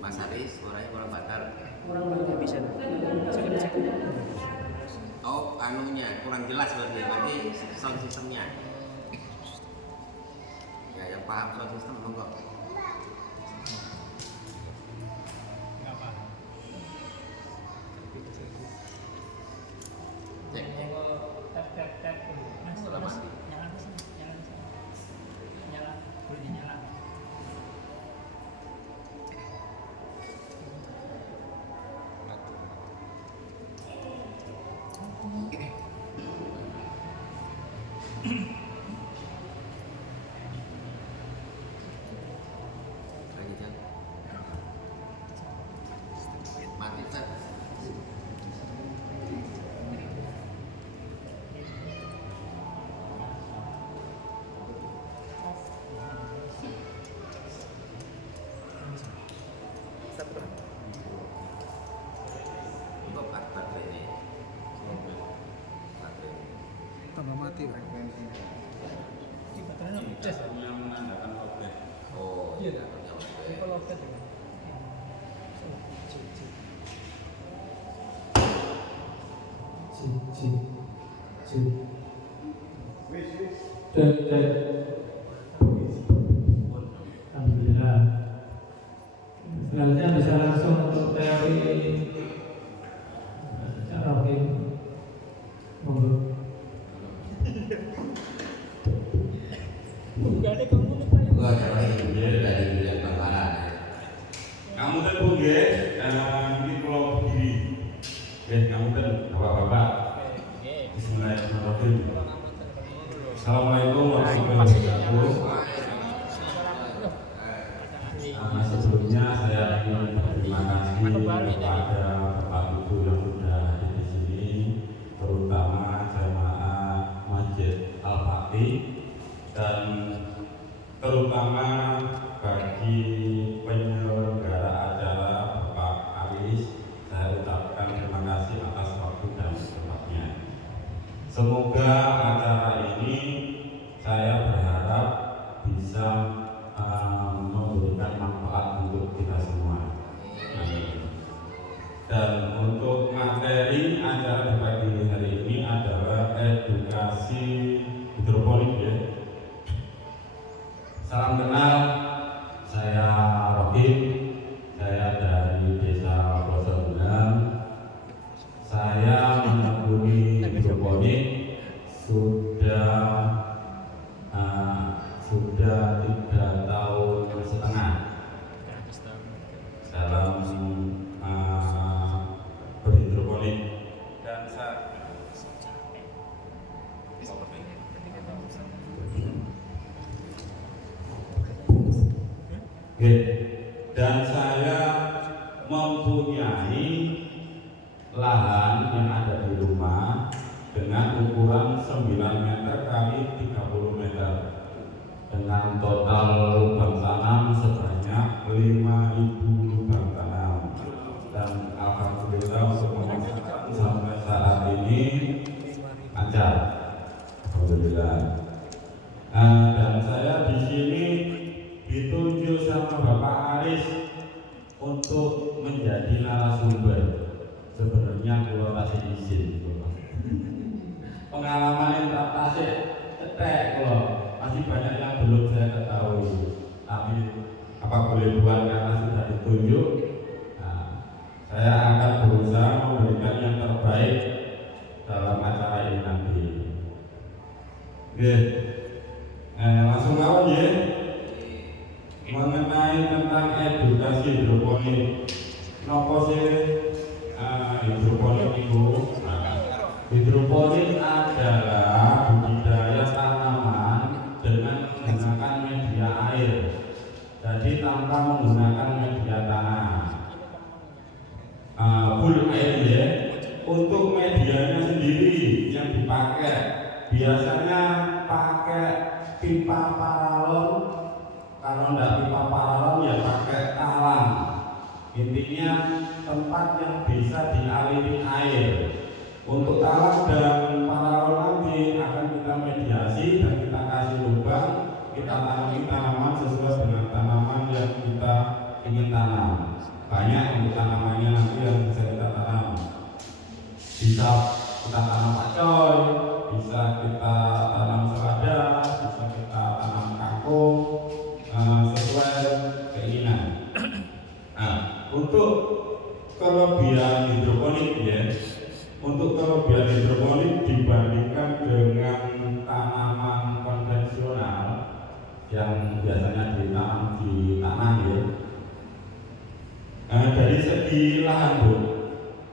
Mas Aris, orangnya kurang batal. Bisa. Oh, anunya kurang jelas berarti sound sistemnya. Ya, yang paham sound sistem monggo. Cek. Tap. Setelah mati. Nyala. Boleh nyala. Lagi Jan. Mati Jan. Untuk baterai ini. Baterai. Tambah mati kan? Di baterainya ngecas. Yang menandakan lobet. Oh, Iya dah. yang Ini baterai. kalau obat ya. Alhamdulillah. Selanjutnya bisa langsung untuk teori Rohim. Monggo. Enggak ada kamu nih Pak. Gua coba ini dari bidang bakaran. Kamu kan pun ini pulau kiri. Kamu kan bapak-bapak. Bismillahirrahmanirrahim. Assalamualaikum warahmatullahi wabarakatuh. Sebelumnya saya ingin berterima kasih kepada Bapak Ibu yang sudah hadir di sini, terutama jamaah Masjid Al-Fatih dan terutama bagi penyelenggara acara Bapak Aris. Saya ucapkan terima kasih atas waktu dan tempatnya. Semoga acara ini saya berharap bisa memberikan manfaat untuk kita semua. Dan untuk materi acara di pagi hari ini adalah edukasi hidroponik ya. Salam kenal, saya Rohim, saya dari Desa Plosongan. Saya menekuni hidroponik sudah 3 tahun setengah dalam berhidroponik dan saya mempunyai lahan yang ada di rumah dengan ukuran 9 meter kali 30 meter dengan total lubang tanam sebanyak 5.000 lubang tanam, dan alhamdulillah untuk pemasaran sampai saat ini lancar, alhamdulillah. Dan saya di sini ditunjuk sama Bapak Aris untuk menjadi narasumber. Sebenarnya kalau kasih izin, Bapak. pengalaman yang tasik cetek loh, masih banyak yang belum saya ketahui. Tapi apa boleh buat karena sudah ditunjuk, saya akan berusaha memberikan yang terbaik dalam acara ini nanti. Oke, langsung awal ya. Mengenai tentang edukasi hidroponik, nopo sih hidroponik itu? Hidroponik adalah budidaya tanaman dengan menggunakan media air. Jadi tanpa menggunakan media tanah. Full air ya. Untuk medianya sendiri yang dipakai biasanya pakai pipa paralon. Kalau tidak pipa paralon ya pakai talang. Intinya tempat yang bisa dialiri air. Untuk talang dan paralon nanti akan kita mediasi dan kita kasih lubang, kita tanami tanaman sesuai dengan tanaman yang kita ingin tanam. Banyak untuk tanamannya nanti yang bisa kita tanam. Bisa kita tanam pakcoy, bisa kita tanam selada, bisa kita tanam kangkung, sesuai keinginan. Nah, untuk kelebihan hidroponik ya, untuk kelebihan hidroponik dibandingkan dengan tanaman konvensional yang biasanya ditanam di tanah ya. Dari segi lahan Bu,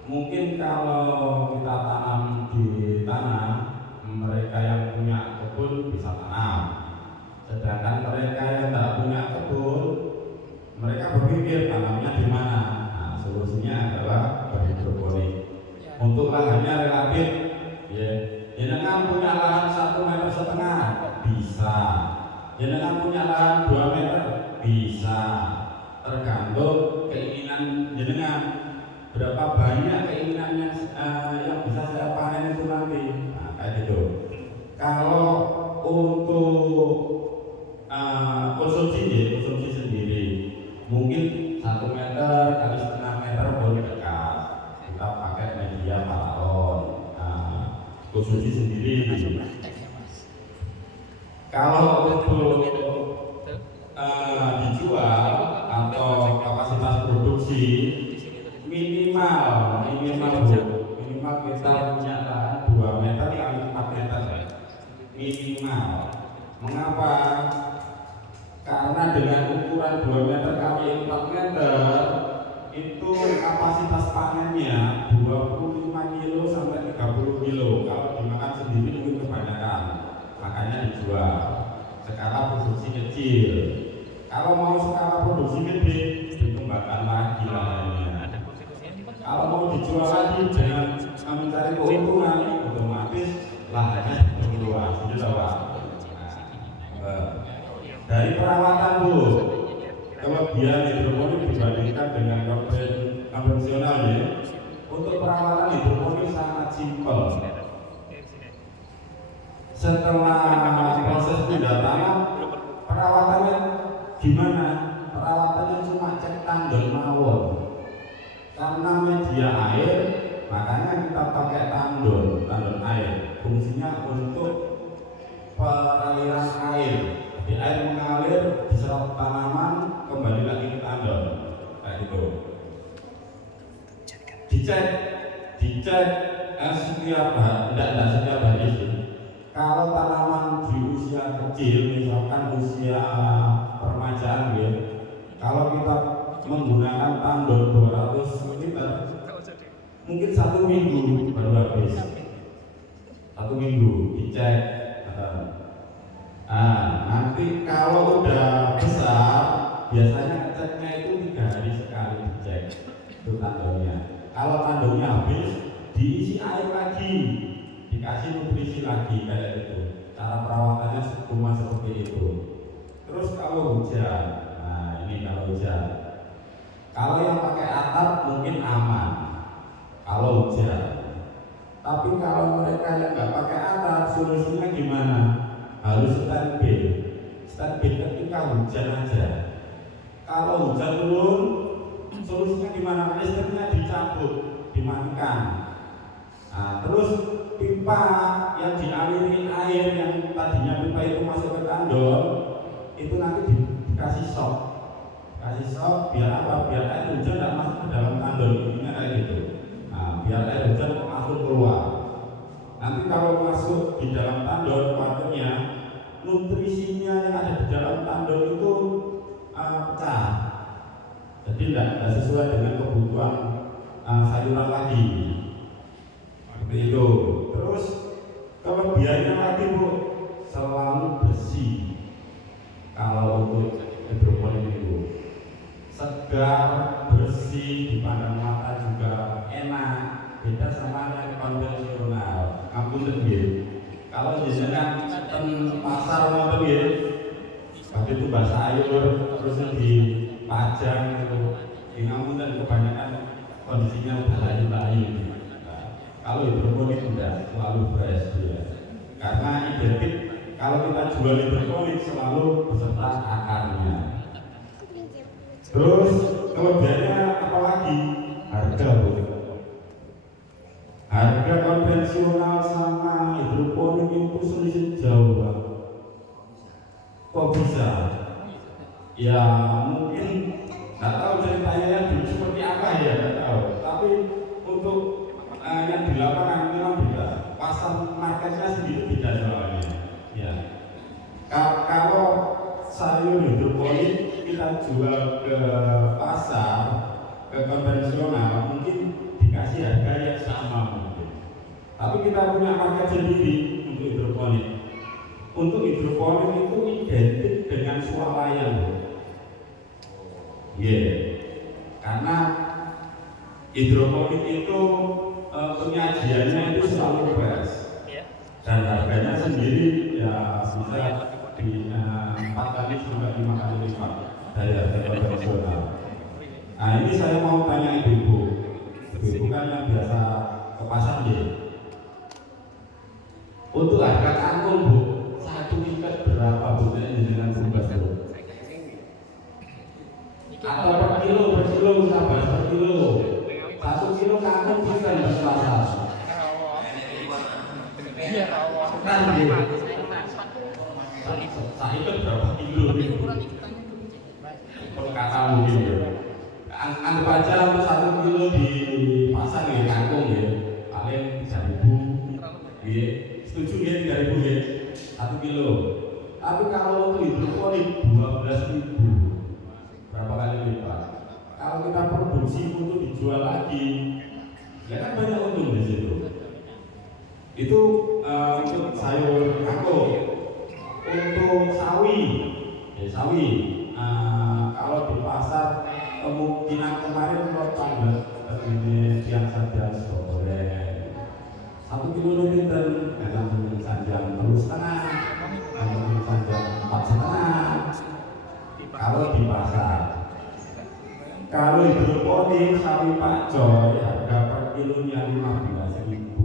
mungkin kalau kita tanam di tanah, mereka yang punya kebun bisa tanam. Sedangkan mereka yang tidak punya kebun, mereka berpikir tanamnya di mana. Nah, solusinya adalah berhidroponik. Untuk lahannya relatif, ya, jangan punya lahan 1,5 meter bisa, jangan punya lahan 2 meter bisa. Tergantung keinginan jenengan, berapa banyak keinginan yang bisa saya panen itu nanti. Nah, kayak gitu. Kalau untuk konsumsi sendiri mungkin 1 meter kali setengah meter boleh dekat, kita pakai media paralon. Konsumsi sendiri. Kalau untuk dijual atau kapasitas produksi minimal kita punya lahan 2 meter kali 4 meter minimal. Mengapa? Karena dengan ukuran 2 meter kali 4 meter itu kapasitas panennya 25 kilo sampai 30 kilo. Kalau dimakan sendiri mungkin kebanyakan, makanya dijual. Skala produksi kecil. Kalau mau skala produksi gede, dikembangkan lagi lahannya. Kalau mau dijual lagi dengan mencari keuntungan, otomatis lahannya diperluas. Sudah Pak. Dari perawatan Bu, kelebihan hidroponik dibandingkan dengan konvensional ya. Untuk perawatan hidroponik sangat simpel. Setelah proses pindah tanam, perawatannya gimana? Perawatannya cuma cek tandon mawon. Karena media air, makanya kita pakai tandon air. Fungsinya untuk peraliran air. Jadi air mengalir diserap tanaman, kembali lagi ke tandon. Kayak gitu. Dicek setiap hari, tidak setiap hari sih. Kalau tanaman di usia kecil, misalkan usia permajaan ya, kalau kita menggunakan tandon 200 liter, mungkin 1 minggu baru habis. 1 minggu dicek. Nanti kalau udah besar, biasanya ngeceknya itu 3 hari sekali dicek itu tandonnya. Kalau tandonnya habis, diisi air lagi, dikasih nutrisi lagi kayak gitu. Cara perawatannya cuma seperti itu. Terus kalau hujan, nah ini kalau hujan. Kalau yang pakai atap mungkin aman kalau hujan. Tapi kalau mereka yang nggak pakai atap, solusinya gimana? Harus standby. Standby ketika hujan aja. Kalau hujan turun, solusinya gimana? Listriknya dicabut, dimatikan. Nah, terus pipa yang dialiri air yang tadinya pipa itu masuk ke tandon itu nanti dikasih sok. Kasih sok biar apa? Biar air hujan tidak masuk ke dalam tandon ini kayak gitu. Nah, biar air hujan masuk keluar. Nanti kalau masuk di dalam tandon waktunya nutrisinya yang ada di dalam tandon itu pecah. Jadi tidak sesuai dengan kebutuhan sayuran lagi. Seperti itu. Terus kelebihannya lagi Bu, selalu bersih. Kalau untuk hidroponik itu segar, bersih, dipandang mata juga enak. Beda sama yang konvensional. Ampun nggih. Kalau jenengan ten pasar ngoten nggih. Waktu itu bahasa sayur terus dipajang gitu. Ampun dan kebanyakan kondisinya udah layu-layu. Kalau hidroponik tidak selalu fresh ya. Karena identik kalau kita jual hidroponik selalu beserta akarnya. Terus kelebihannya apa lagi? Harga Bu. Harga konvensional sama hidroponik itu selisih jauh Pak. Kok bisa? Ya mungkin nggak tahu ceritanya dulu seperti apa ya, nggak tahu. Tapi untuk yang di lapangan memang beda. Pasar marketnya sendiri beda soalnya. Ya. Kalau sayur hidroponik kita jual ke pasar, ke konvensional, mungkin dikasih harga yang sama mungkin. Tapi kita punya market sendiri untuk hidroponik. Untuk hidroponik itu identik dengan swalayan. Karena hidroponik itu penyajiannya itu selalu fresh dan harganya sendiri ya bisa di 4 kali sampai 5 kali lipat dari harga konvensional. Nah ini saya mau tanya ibu-ibu kan yang biasa ke pasar ya. Untuk harga kangkung Bu, 1 tiket berapa Bu? Dengan bungkus Bu? Atau per kilo, sabar per kilo. 1 kilo kangkung bisa nggak pasar? Kan Bu. Saya itu berapa kilo nih? Perkata mungkin ya. Anggap aja untuk 1 kilo di pasar ya kangkung ya, paling 3.000. Ya, setuju ya 3.000 ya 1 kilo. Tapi kalau untuk hidroponik 12.000, berapa kali lipat? Kalau kita produksi untuk dijual lagi, ya kan banyak untung di situ. Itu untuk sayur kangkung. Untuk sawi, kalau di pasar kemungkinan kemarin kalau tanggal ini siang saja sore 1 kilo lebih dan mungkin saja 3,5, mungkin saja 4,5 kalau di pasar. Kalau hidroponik sawi Pak Joy harga per kilonya 15.000.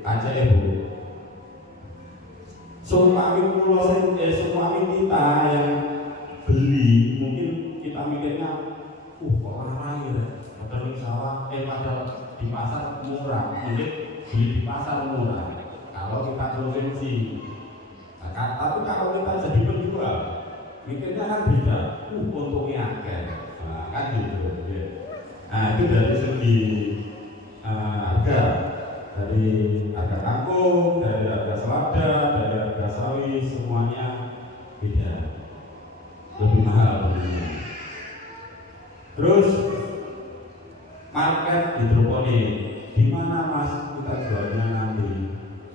Aja ya Bu. Suami kita yang beli mungkin kita mikirnya kok larang ya padahal sawah padahal di pasar murah, mungkin beli di pasar murah kalau kita konsumsi. Tapi kalau kita jadi penjual mikirnya kan beda, untungnya akeh. Kan gitu ya. Nah itu dari segi harga, dari harga kangkung, dari harga selada, dari harga sawi, semuanya beda, lebih mahal. Terus market hidroponik, di mana Mas kita jualnya nanti?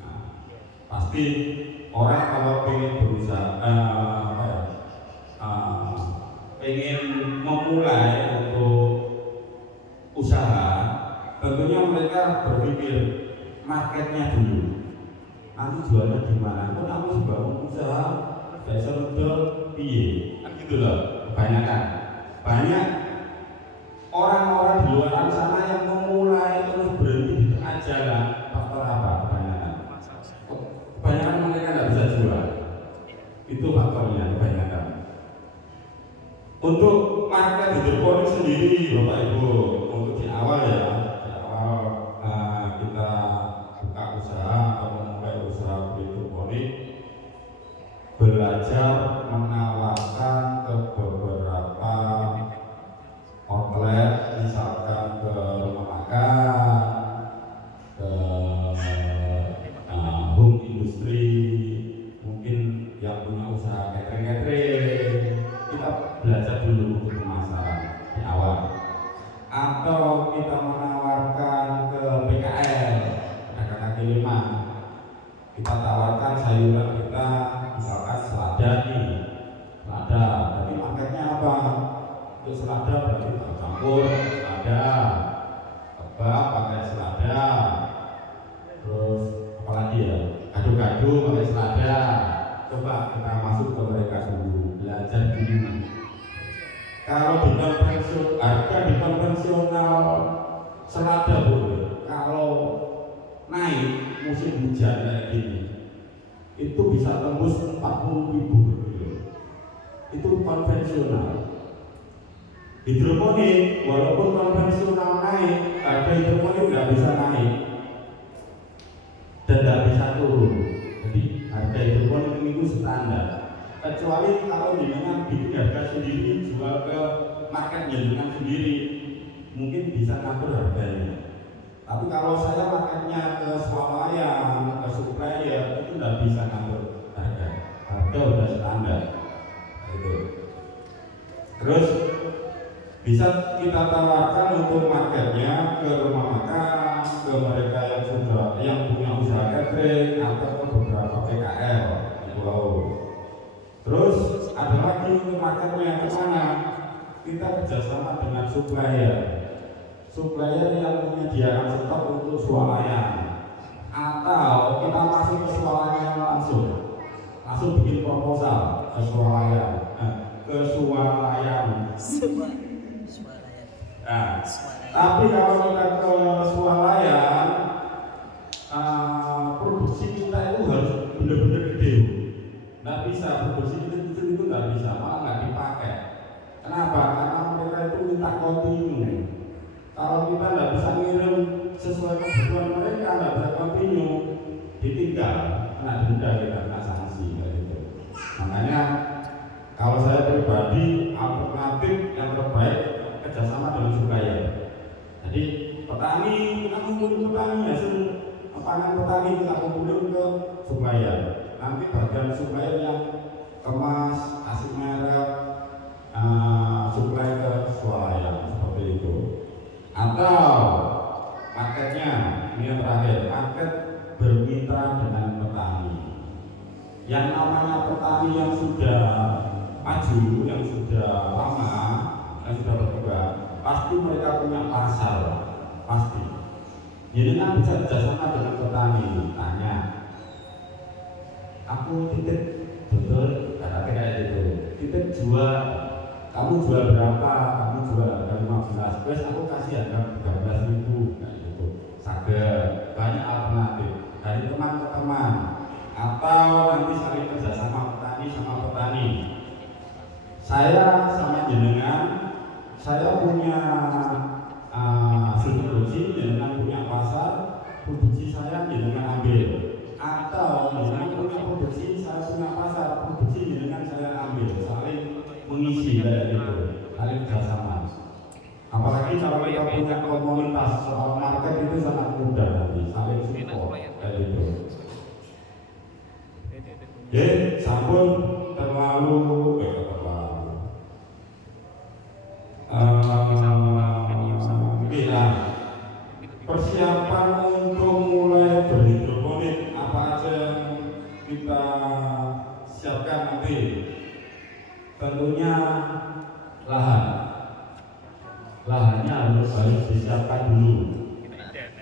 Nah, pasti orang kalau pengen berusaha, pengen memulai untuk usaha, tentunya mereka berpikir marketnya dulu. Nanti jualnya di mana? Kok aku sebangun usaha, biasa modal piye? Kan gitu loh. Kebanyakan banyak orang-orang di luar sana yang memulai terus berhenti di tengah jalan. Faktor apa? Kebanyakan mereka nggak bisa jual. Itu faktornya kebanyakan. Untuk market hidroponik sendiri, Bapak Ibu, untuk di awal ya, di awal hujan kayak gini itu bisa tembus 40.000 per kilo. Itu konvensional. Hidroponik walaupun konvensional naik, harga hidroponik nggak bisa naik dan nggak bisa turun. Jadi harga hidroponik itu standar. Kecuali kalau jenengan bikin harga sendiri, jual ke market jenengan sendiri, mungkin bisa ngatur harganya. Tapi kalau saya marketnya ke swalayan, ke supplier, itu nggak bisa ngatur harga. Harga udah standar. Itu. Terus bisa kita tawarkan untuk marketnya ke rumah makan, ke mereka yang punya usaha catering atau ke beberapa PKL di pulau. Terus ada lagi untuk marketnya ke mana? Kita kerjasama dengan supplier yang menyediakan stok untuk swalayan, atau kita masuk ke swalayan langsung bikin proposal ke swalayan. Nah, tapi kalau kita ke swalayan, produksi kita itu harus benar-benar gede. Nggak bisa, produksi kecil itu nggak bisa, malah nggak dipakai. Kenapa? Karena mereka itu minta kontinu. Kalau kita nggak bisa ngirim sesuai kebutuhan mereka, nggak bisa kontinu, ditinggal, kena denda, kita kena sanksi gitu. Makanya kalau saya pribadi, alternatif yang terbaik kerjasama dengan supplier. Jadi petani, kita kumpulin petani, hasil panen petani kita kumpulin ke supplier. Nanti bagian supplier yang kemas, kasih merek, supply ke swalayan seperti itu. Atau marketnya, ini yang terakhir, market bermitra dengan petani. Yang namanya petani yang sudah maju, yang sudah lama, yang sudah berkembang, pasti mereka punya pasar, pasti. Jadi kan bisa kerjasama dengan petani, tanya, aku titip betul, kata kayak gitu, titip jual, kamu jual berapa? Kamu jual harga 15, terus aku kasih harga 13.000, kayak gitu. Saged, banyak alternatif dari teman ke teman, atau nanti saling kerjasama petani sama petani. Saya sama jenengan, saya punya hasil produksi, jenengan punya pasar, produksi saya jenengan ambil. Atau jenengan punya produksi, saya punya pasar, produksi jenengan saya ambil. Saling mengisi kayak gitu, saling kerjasama. Apalagi kalau kita punya komunitas soal market itu sangat mudah nanti, saling support kayak gitu. Jadi sampun terlalu persiapan untuk mulai berhidroponik apa aja yang kita siapkan nanti. Tentunya lahannya harus disiapkan dulu.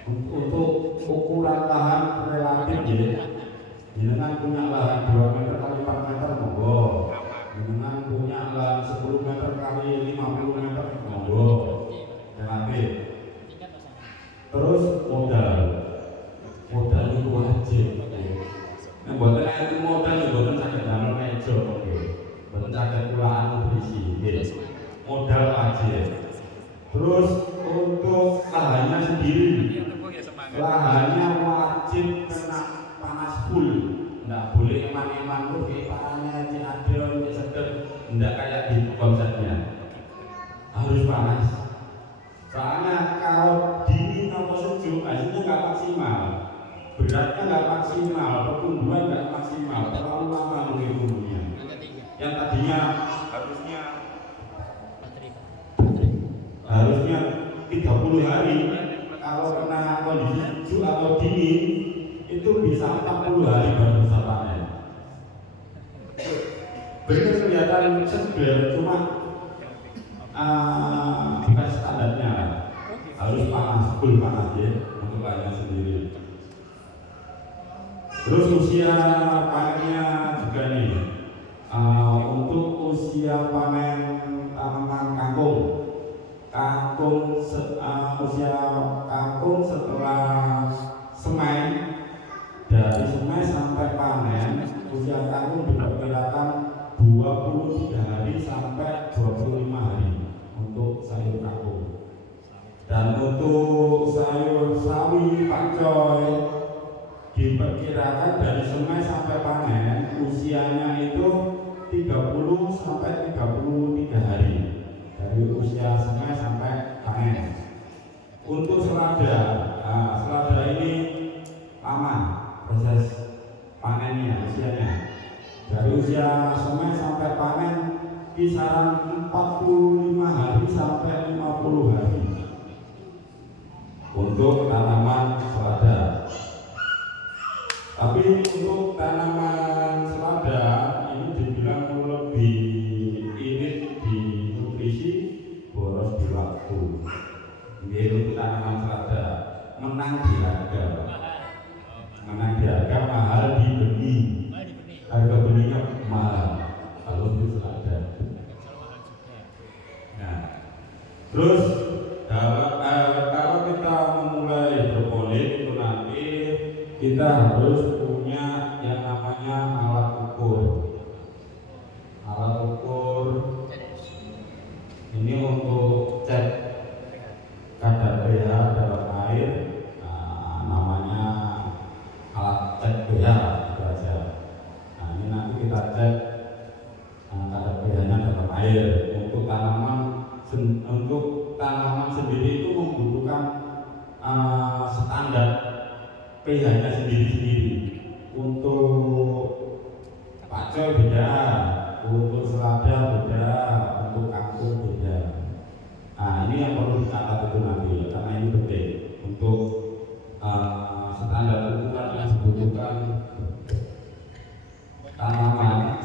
Untuk ukuran lahan relatif ya. Jenengan punya lahan 2 meter kali 4 meter monggo. Jenengan punya lahan 10 meter kali 50 meter monggo. Relatif. Terus modal itu wajib. Nah, buatan itu modal itu buatan sakit dalam meja, buatan sakit pulaan berisi. Modal wajib. Terus untuk lahannya sendiri, lahannya wajib kena panas full. Nggak boleh eman-eman tuh kayak parahnya ini ada, ini sedep. Nggak kayak di konsepnya. Harus panas. Soalnya kalau dingin atau sejuk hasilnya nggak maksimal, beratnya nggak maksimal, pertumbuhan nggak maksimal, terlalu lama menghitungannya. Yang tadinya harusnya 30 hari, kalau kena kondisi sejuk atau dingin itu bisa 40 hari baru bisa panen. Begitu kelihatan segar, cuma bukan standarnya, harus panas, full panas ya untuk lahannya sendiri. Terus usia panennya juga nih, untuk usia panen tanaman kangkung, usia kangkung setelah semai dan ketahui Pak Coy, diperkirakan dari semai sampai panen usianya itu 30 sampai 33 hari dari usia semai sampai panen. Untuk selada, selada ini lama proses panennya usianya. Dari usia semai sampai panen kisaran 45 hari sampai 50 hari untuk tanaman selada. Tapi untuk tanaman selada ini dibilang lebih irit di nutrisi, boros di waktu. Ini untuk tanaman selada menang di harga, mahal di benih. Harga benihnya mahal kalau itu selada. Nah, terus kalau kita memulai hidroponik itu nanti kita harus punya yang namanya alat ukur. Alat ukur ini untuk cek kadar pH dalam air. Namanya alat cek pH itu aja. Nah, ini nanti kita cek kadar pH-nya dalam air. Untuk tanaman sendiri itu membutuhkan standar pH-nya sendiri-sendiri. Untuk pakcoy beda, untuk selada beda, untuk kangkung beda. Nah, ini yang perlu dicatat itu nanti, karena ini penting untuk standar ukuran yang dibutuhkan tanaman.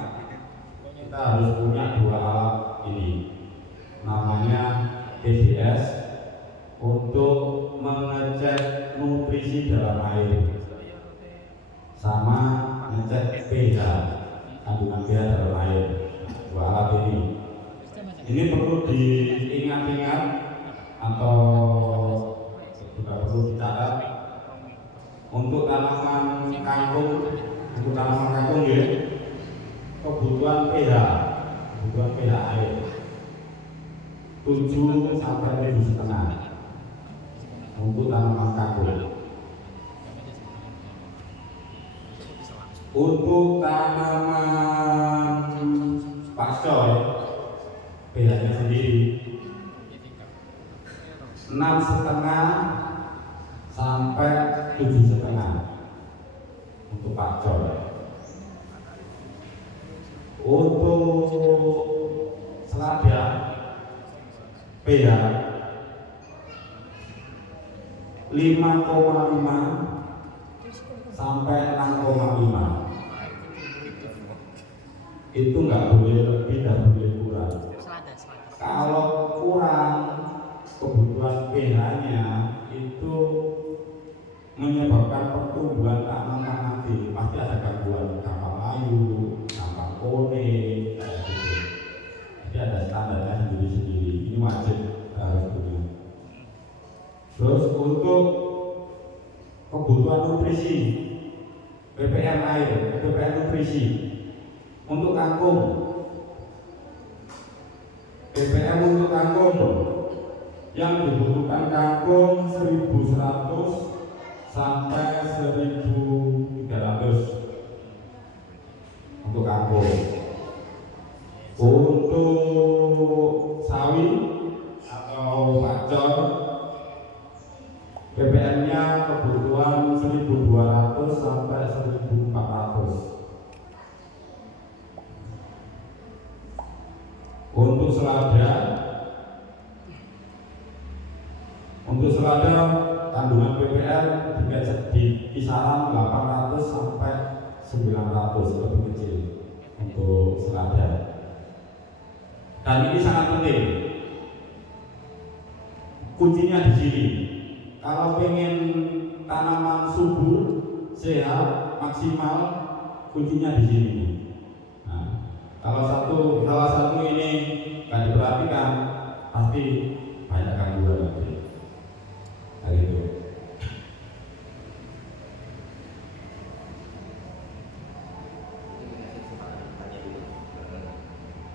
Kita harus punya dua alat ini, namanya PDS untuk mengecek nutrisi dalam air, sama ngecek pH, kandungan pH dalam air. Dua alat ini perlu diingat-ingat atau juga perlu dicatat. Untuk tanaman kangkung ya, kebutuhan pH air 7 sampai 7,5 untuk tanaman kangkung. Untuk tanaman pakcoy pH-nya sendiri 6,5 sampai 7,5 untuk pakcoy. Untuk selada pH 5,5 sampai 6,5. Itu nggak boleh lebih dan boleh kurang. Kalau kurang, kebutuhan pH-nya itu menyebabkan pertumbuhan tanaman nanti pasti ada gangguan, gampang layu, gampang kone, kayak gitu. Jadi ada standarnya sendiri-sendiri. Ini wajib harus punya. Terus untuk kebutuhan nutrisi, ppm air, ppm nutrisi untuk kangkung, ppm untuk kangkung yang dibutuhkan kangkung 1.100 sampai 1.300 untuk kangkung. Untuk sawi atau pakcoy ppm-nya kebutuhan 1.200 sampai 1.400. Untuk selada kandungan ppm di kisaran 800 sampai 900, lebih kecil untuk selada. Dan ini sangat penting. Kuncinya di sini. Kalau pengen tanaman subur, sehat, maksimal, kuncinya di sini. Nah, salah satu ini nggak diperhatikan, pasti banyak gangguan nanti. Nah, gitu.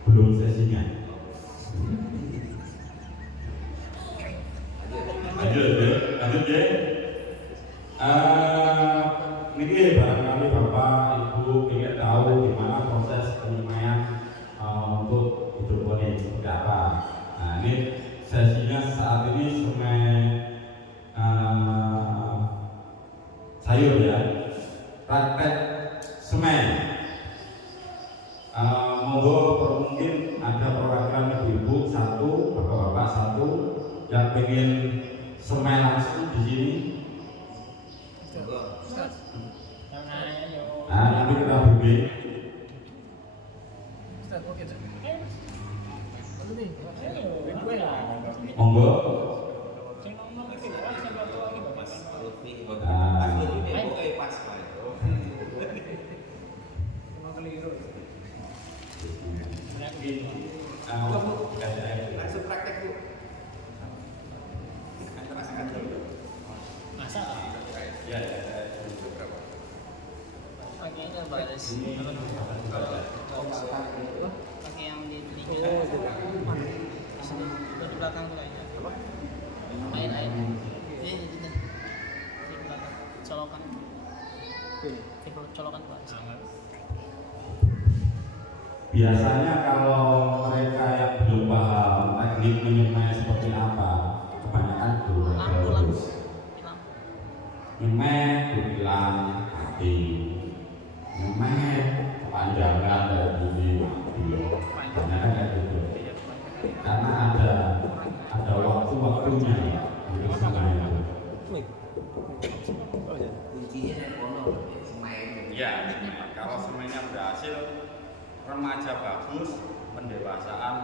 Belum sesinya. Lanjut ya. Ini barangkali Bapak Ibu ingin tahu gimana proses penyemaian untuk hidroponik seperti apa. Nah, ini sesinya saat ini semai sayur ya, praktek semen. Monggo mungkin ada perwakilan ibu-ibu satu, bapak-bapak satu yang pengen semen langsung di sini. Nah, nanti kita bimbing. Monggo. Langsung praktek Bu. Rasakan dulu. Masak. Ya. Pakainya baris. Pakai yang di telinga. Di belakang tuh kayaknya. Air. Di belakang. Colokan. Colokan baris. Biasanya kalau mereka yang belum paham teknik menyemai seperti apa, kebanyakan dulu terus nyemai dibilang mati, nyemai kepanjangan dari bumi mati, kebanyakan kayak gitu. Karena ada waktu-waktunya untuk semai itu. Kuncinya yang kono semai. Ya, kalau semainya berhasil, remaja bagus, pendewasaan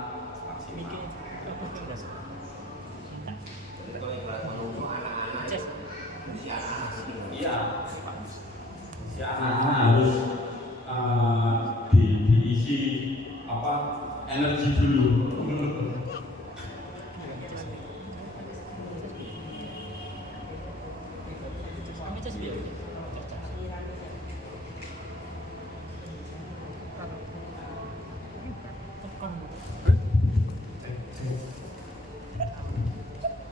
maksimal. Kalau ibarat menunggu anak-anak usia anak. Iya, si anak harus diisi apa energi dulu.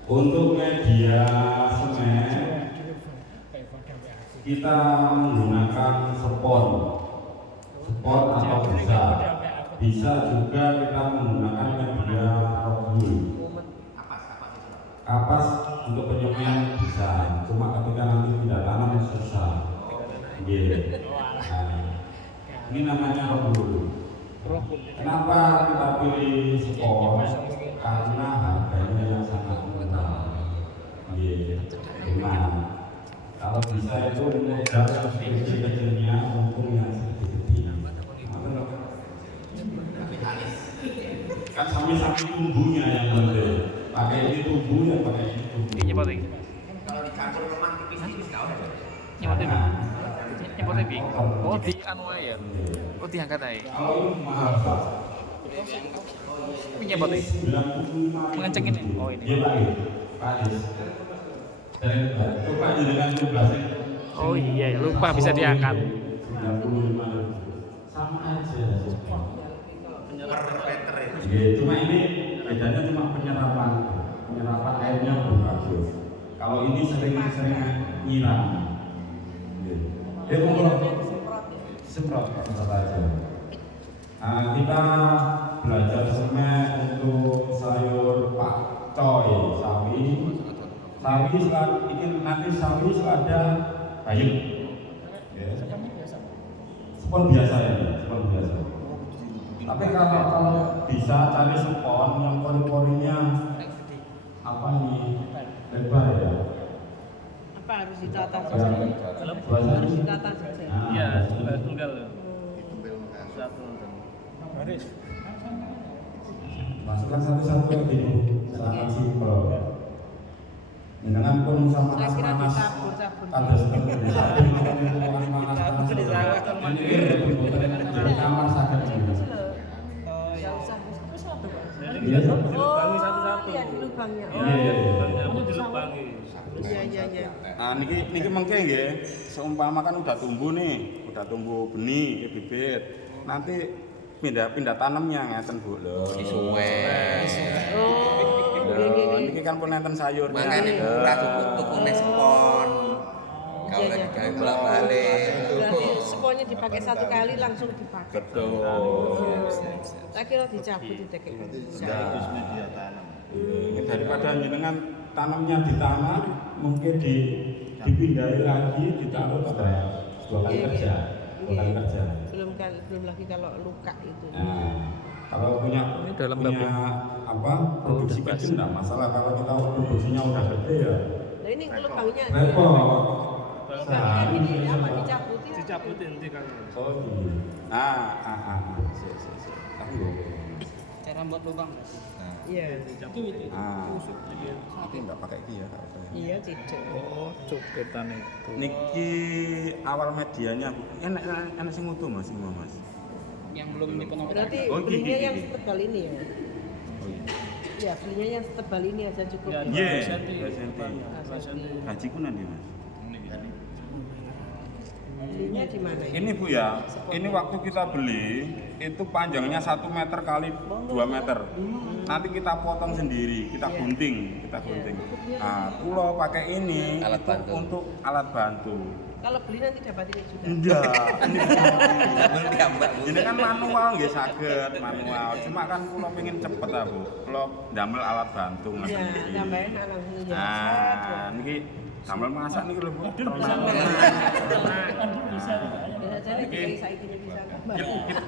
Untuk media semen kita menggunakan spon atau bisa juga kita menggunakan media robul. Kapas untuk penyemaian bisa, cuma ketika nanti tidak tanam susah. Gitu. Nah, ini namanya robul. Kenapa kita pilih spon? Karena harganya yang sangat murah. Gimana? Kalau bisa itu modal yang kecil-kecilnya, untung yang sedikit-kecilnya. Kan sami-sami tumbuhnya yang penting. Pakai ini tumbuh ya pakai ini tumbuh. Ini nyepotin. Kalau dicampur memang tipis-tipis kau. Nyepotin. Nyepotin Bing. Oh di anu ya. Oh diangkat aja. Kalau ini mahal Pak. Ini nyepotin. 95.000. Mengencengin ya? Oh, ini. Iya Pak Is. Dan coba dengan tugas. Oh iya, lupa bisa diangkat. 95.000. Sama aja. Per meter itu. Ya, cuma ini bedanya cuma penyerapan airnya belum bagus. Kalau ini sering nyiram. Semprot aja. Kita belajar semen untuk sayur pakcoy, sawi selada bayam. Spon biasa ya, spon biasa. Tapi kalau bisa cari spon yang pori-porinya apa nih lebar ya? Apa harus ditata? Harus Ditata saja. Iya, tunggal. Baris. Masukkan satu-satu yang gini, sangat simpel. Dengan pun sama panas-panas, ada seperti sapi makan itu panas-panas. Ini kamar sakit juga. Iya, satu-satu. Iya, dilubangnya. iya. Kamu dilubangi. Iya. Nah, niki mengke nggih, seumpama kan udah tumbuh benih, bibit. Nanti pindah tanamnya ngeten Bu lho. Suwe. Oh, Niki kan pun enten sayurnya. Makanya murah tuku spon. Jangan bolak-balik. Berarti semuanya dipakai satu kali langsung dipakai. Betul. Tak kira dicabut itu kayak Sekaligus media tanam. Daripada jenengan tanamnya di tanah, mungkin dipindahi lagi, ditaruh dua kali kerja. Belum lagi kalau luka itu. Nah, kalau punya apa produksi kecil nggak masalah, kalau kita produksinya udah gede ya Nah ini lubangnya repot. lubangnya ini apa dicabutin? Dicabutin nanti kan. Oh iya. Tapi Cara buat lubang. Iya. itu nggak pakai itu ya. Iya tidak. Oh, cupetan itu. Niki awal medianya enak sing utuh mas, semua mas. Yang belum dipenuhi. Berarti Oh, belinya gini. yang setebal ini ya? Oh iya. Ya belinya yang setebal ini aja cukup. Ya, Iya. 2 senti. Gaji ku nanti mas. Belinya di mana? Ini bu ya, ini waktu kita beli itu panjangnya 1 meter kali 2 meter. Nanti kita potong sendiri, kita gunting. Nah, pulau pakai ini Alat itu bantu. untuk alat bantu. Kalau beli nanti dapat ini juga. Enggak, Belum diambak. ini kan manual nggih saged manual. Cuma kan pulau pengen cepet ah bu, pulau damel alat bantu Iya, ngaten iki. tambahin anak ini ya. Nah, niki damel masak niki lho bu. Jadi kayak saya gini bisa tambah.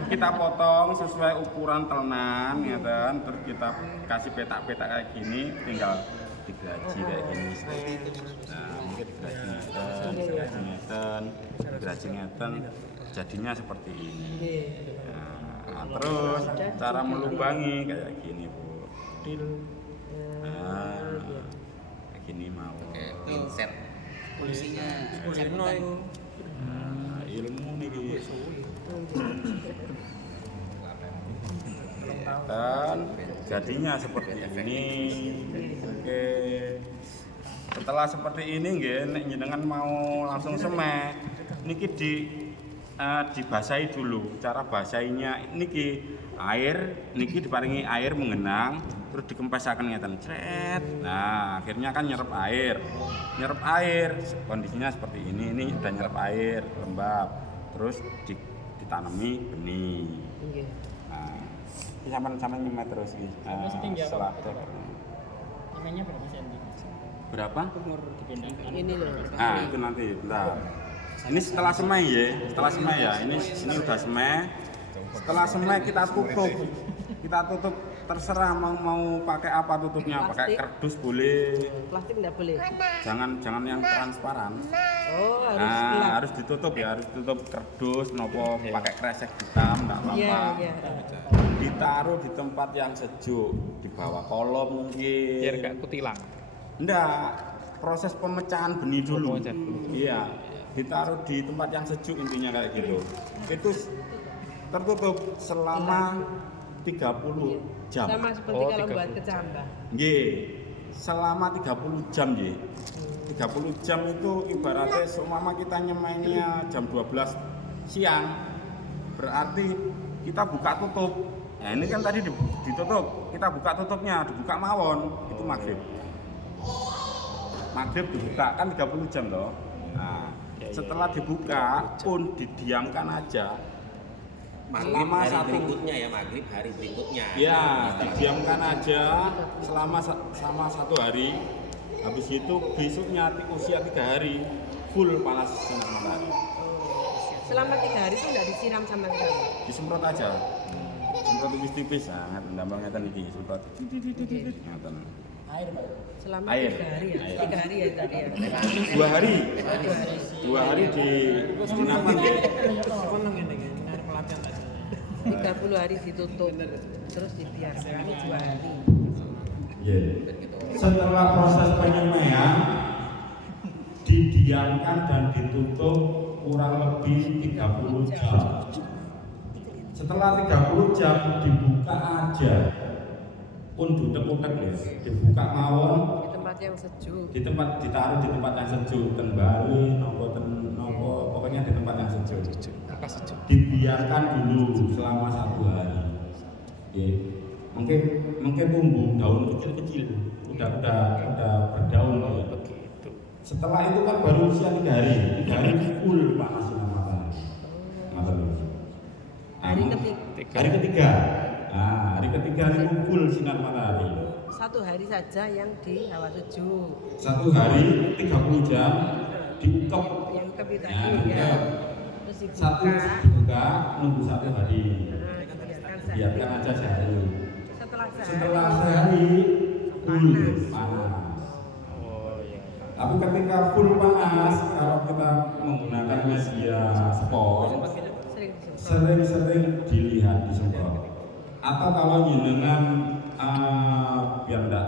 Kita potong sesuai ukuran tenan ya kan, terus kita kasih petak-petak kayak gini, tinggal digraji kayak gini. Nah, mungkin digraji ngeten, jadinya seperti ini. Nah, terus cara melubangi kayak gini bu. Nah, kayak gini mau. Pinset. Nah, ilmu nih dan jadinya seperti ini. Oke, setelah seperti ini nggih nek jenengan mau langsung semek niki dibasahi dulu. Cara basahinya niki niki diparingi air mengenang terus dikempesaken ngeten cret. Nah, akhirnya kan nyerap air. Kondisinya seperti ini udah nyerap air, lembab. Terus ditanami benih. Nah, ini sama nyemet terus iki. Setelah Namanya berapa senti? berapa? Ini loh. Nah, itu nanti bentar. Ini setelah semai ya. Ini udah semai. Setelah semai kita tutup. Terserah mau pakai apa tutupnya, pakai kardus boleh. Plastik enggak boleh. Jangan yang transparan. Oh, harus gelap. Harus ditutup ya, harus tutup kardus nopo pakai kresek hitam enggak apa-apa. Iya. Ditaruh di tempat yang sejuk, di bawah kolom mungkin. Biar gak kutilang. Enggak, proses pemecahan benih dulu. Pemecahan dulu. Iya, ditaruh di tempat yang sejuk intinya kayak gitu. Itu tertutup selama 30 jam. Sama seperti Oh, kalau 30 buat kecambah. Nggih, selama 30 jam nggih. 30 jam itu ibaratnya seumpama kita nyemainya jam 12 siang. Berarti kita buka tutup. Nah, ini kan tadi ditutup. Kita buka tutupnya, dibuka mawon, itu maghrib. Maghrib dibuka kan 30 jam loh. Nah, setelah dibuka pun didiamkan aja. Maghrib Selama hari satu- berikutnya ya, maghrib hari berikutnya. Ya, didiamkan aja selama 1 hari. Habis itu besoknya usia 3 hari full panas sinar matahari. Selama 3 hari itu enggak disiram sama sekali. Disemprot aja. Semprot tipis-tipis, sangat ndamel ngeten iki, semprot. Ngeten. Selama Air. 3 hari ya. 3 hari ya tadi ya. 2 hari. 2 hari di dinapan. 30 hari ditutup. Terus dibiarkan ini 2 hari. Setelah proses penyemaian didiamkan dan ditutup kurang lebih 30 jam. Setelah 30 jam dibuka aja. Pun utek-utek ya, dibuka mawon Di tempat yang sejuk. ditaruh di tempat yang sejuk, ten Bali, nopo pokoknya di tempat yang sejuk. Dibiarkan dulu selama 1 hari. Mungkin tumbuh daun kecil-kecil, udah berdaun ya. Begitu. Setelah itu kan baru usia 3 hari full panas sinar matahari. Hari ketiga. Hari ketiga. Nah, hari ketiga itu full sinar matahari. 1 hari saja yang di hawa sejuk. 1 hari 30 jam diukep. Yang kepi Ya, tadi ya. diukep. Terus Satu dibuka. dibuka, nunggu 1 hari. Nah, dibiarkan saja. Biarkan aja sehari. Setelah sehari. Sehari full Panas. panas. Oh iya. Tapi ketika full panas, kalau kita menggunakan media spot, Sering disemprot. sering-sering dilihat disemprot. Atau kalau jenengan biar enggak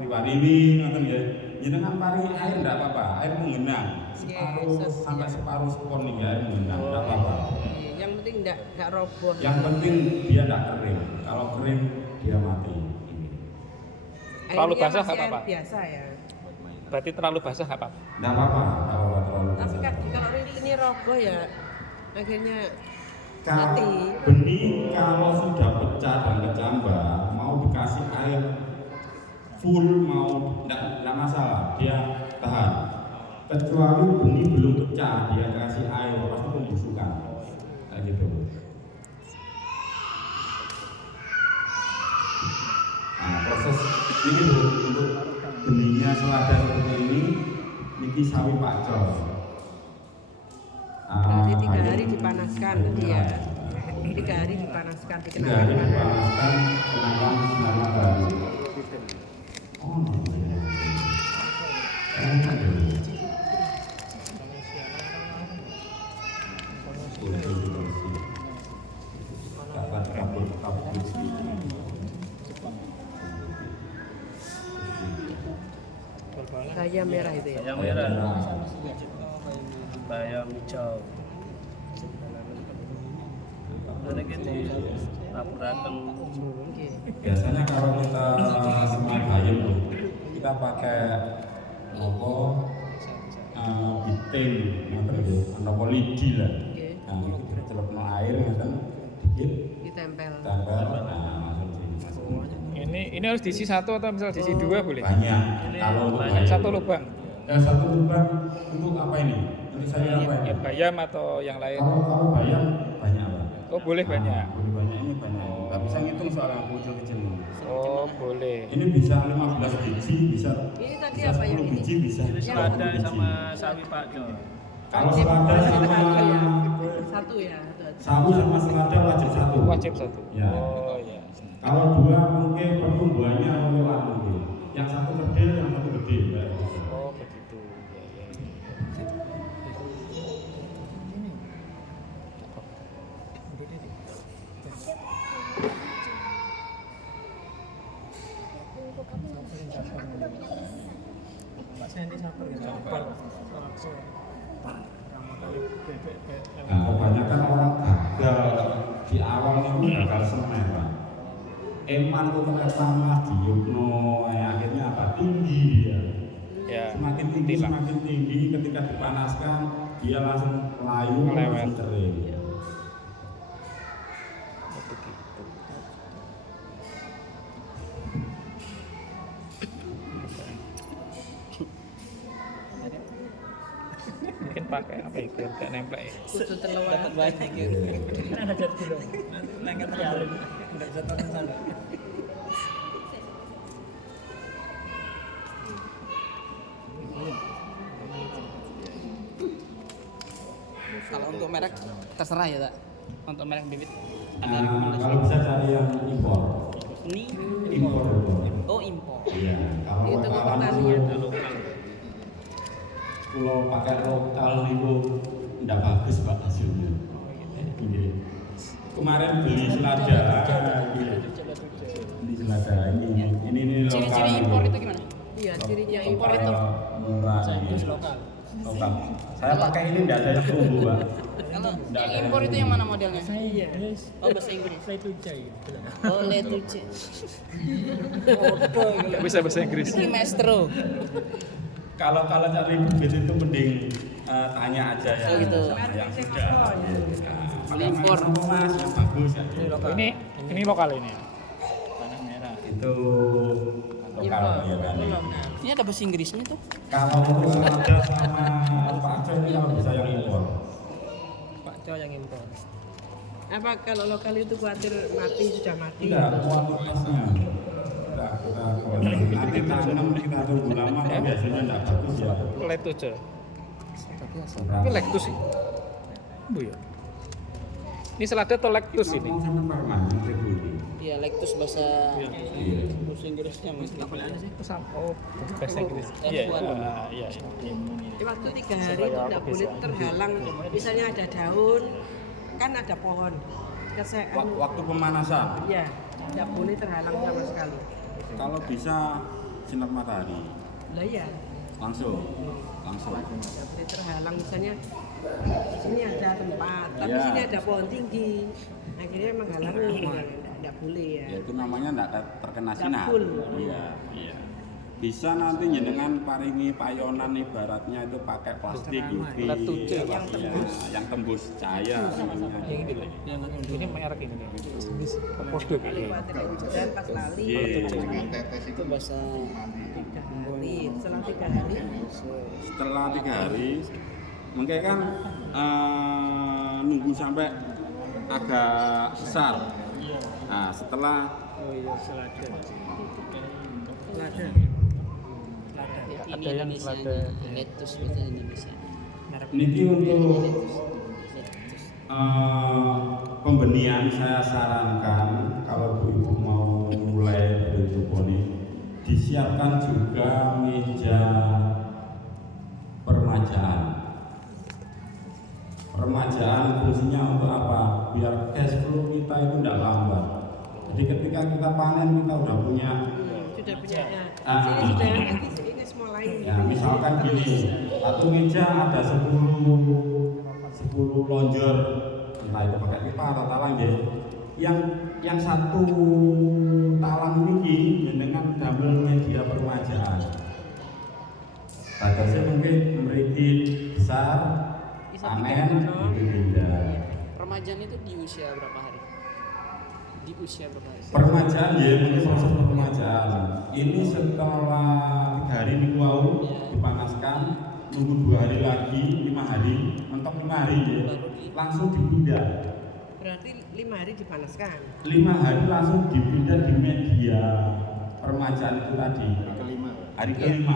riwariwi ngoten nggih. Jenengan pari air enggak apa-apa, air mengenang. Sampai separuh spon nih air mengenang, enggak apa-apa. Iya, yang penting enggak roboh. Yang penting dia enggak kering. Kalau kering dia mati. Terlalu Airnya basah masih nggak apa-apa? air biasa ya. Berarti terlalu basah nggak apa-apa? Enggak apa-apa kalau terlalu Tapi basah. kalau ini roboh ya akhirnya Kalau mati. benih kalau sudah pecah dan kecambah mau dikasih air full mau enggak masalah dia tahan. Kecuali benih belum pecah dia kasih air pasti pembusukan kayak gitu. Nah, proses ini loh untuk benihnya selada seperti ini sawi pacol. Berarti 3 hari dipanaskan nanti ya. 3 hari dipanaskan, 3 hari dikenakan panas. dipanaskan kenakan sinar matahari. Oh, Bayam merah itu ya. Bayam merah. Bayam hijau. Ada gitu tapurakan. Oke. Biasanya kalau kita semai bayam tuh, kita pakai apa biting atau lidi lah. Oke. Nah, kita celupno air kan dikit Ditempel. tambah langsung sini. Ini harus diisi 1 atau misal diisi 2 boleh? Banyak. Kalau untuk Banyak bayam. 1 lubang. Satu lubang untuk apa ini? Untuk sayur apa ini? Ya, bayam atau yang lain? Kalau bayam banyak apa? Oh boleh banyak. Boleh banyak ini banyak. Nggak bisa ngitung soal kecil-kecil. Oh boleh. Ini bisa 15 biji, bisa Ini tadi bisa apa yang 10 ini? biji, bisa. Selada 20 sama biji. sawi pacol. Kalau Wajib selada wajib sama satu ya. Satu ya. sawi sama selada wajib satu. Wajib 1. Ya. Oh iya. Kalau 2 mungkin pertumbuhannya lewat mungkin. Yang satu kecil, yang satu gede. Kayak gitu. Oh begitu. Ya, ya. Nah, kebanyakan orang gagal di awal itu gagal semen, Pak. Eman tuh kena panas di Yogno, akhirnya apa? Tinggi dia. Ya. Semakin tinggi, Timbang. semakin tinggi. Ketika dipanaskan, dia langsung layu, Melewet. langsung kering. Oh, begitu. Mungkin pakai apa ya biar gak nempel ya. Kudu terlewat. Kalau untuk merek terserah ya, Tak. Untuk merek bibit ada Nah, rekomendasi. kalau bisa cari yang impor. Ini Impor. oh impor. Iya, kalau Itu kawan pertanian. itu kalau pakai lokal itu enggak bagus Pak hasilnya. Iya. Kemarin beli selada. Beli selada ini lokal. Ciri-ciri impor itu gimana? Iya, cirinya impor Lokal itu. murah. Terus Iya. lokal. Lokal. Saya pakai ini enggak ada yang tumbuh, Pak. Kalau yang impor itu yang mana modelnya? Iya. Oh bahasa Inggris. Oh Letuce. Gak bisa bahasa Inggris. Ini maestro. Kalau cari bibit itu mending tanya aja ya. Oh, gitu. Sama yang sudah. Nah, Impor. sama Mas yang bagus ya. Ini lokal ini. Tanah merah. Itu lokal ya kan. Ini ada bahasa Inggrisnya tuh. Kalau ada sama Pak Coy ini kalau bisa yang impor. Pak Coy yang impor. Apa kalau lokal itu khawatir mati sudah mati? Tidak, kualitasnya. Nanti tanam kita tunggu lama, biasanya tidak bagus ya. Lettuce. Ini lettuce sih. Bu ya. Ini selada atau lettuce ini? Iya, Lactus bahasa Inggrisnya mungkin. Oh, bahasa Inggris. Iya. Iya. Di waktu 3 hari itu tidak boleh terhalang. Misalnya ada daun, kan ada pohon. Waktu pemanasan. Ya, tidak boleh terhalang sama sekali. Kalau bisa sinar matahari, Lah ya, langsung. tidak boleh terhalang. Misalnya di sini ada tempat, tapi Ya. sini ada pohon tinggi. Akhirnya menghalangi. Tidak boleh ya. Ya itu namanya tidak terkena sinar. full. Iya. Bisa nanti jenengan paringi payonan ibaratnya itu pakai plastik UV. Lettuce, Iya, yang tembus cahaya. Yang ini loh. Ini merek ini nih. Podo Paling kayak. khawatir hujan pas lali. Itu bahasa 3 hari. Setelah 3 hari, Setelah 3 hari, mungkin kan nunggu sampai agak besar. Nah, setelah selada. ini Ada yang Indonesia selada. Lettuce bahasa Indonesia. ini untuk pembenihan saya sarankan kalau Bu Ibu mau mulai berhidroponik, disiapkan juga meja permajaan. Permajaan fungsinya untuk apa? Biar cash flow kita itu tidak lambat. Jadi ketika kita panen kita udah punya. Sudah punya ya. Ah. Sini sudah ini semua lain. Ya misalkan gini, satu meja ada 10 lonjor, entah itu pakai pipa atau talang ya. Yang satu talang ini dengan damel media permajaan. Batasnya mungkin memiliki besar, panen, beda. Permajaan itu di usia berapa hari? Di usia berapa hari? Permajaan ya, mungkin proses permajaan. Ini setelah 3 hari minggu lalu dipanaskan, nunggu 2 hari lagi, 5 hari, mentok 5 hari ya, langsung dipindah. Berarti 5 hari dipanaskan. 5 hari langsung dipindah di media permajaan itu tadi. Hari kelima.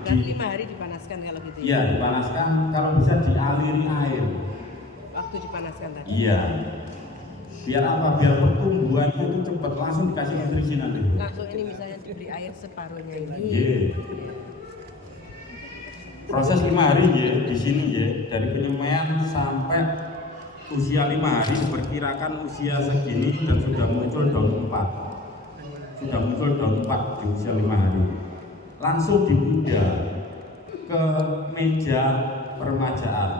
Dan 5 hari dipanaskan kalau gitu. Iya, dipanaskan, kalau bisa dialiri air. Waktu dipanaskan tadi. Iya. Biar apa? Biar pertumbuhannya itu cepat, langsung dikasih nutrisi nanti. Langsung ini misalnya diberi air separuhnya ini. Iya. Proses 5 hari ya di sini ya, dari penyemaian sampai usia 5 hari diperkirakan usia segini dan sudah muncul daun 4. Sudah muncul daun 4 di usia 5 hari. Langsung dipindah ke meja permajaan.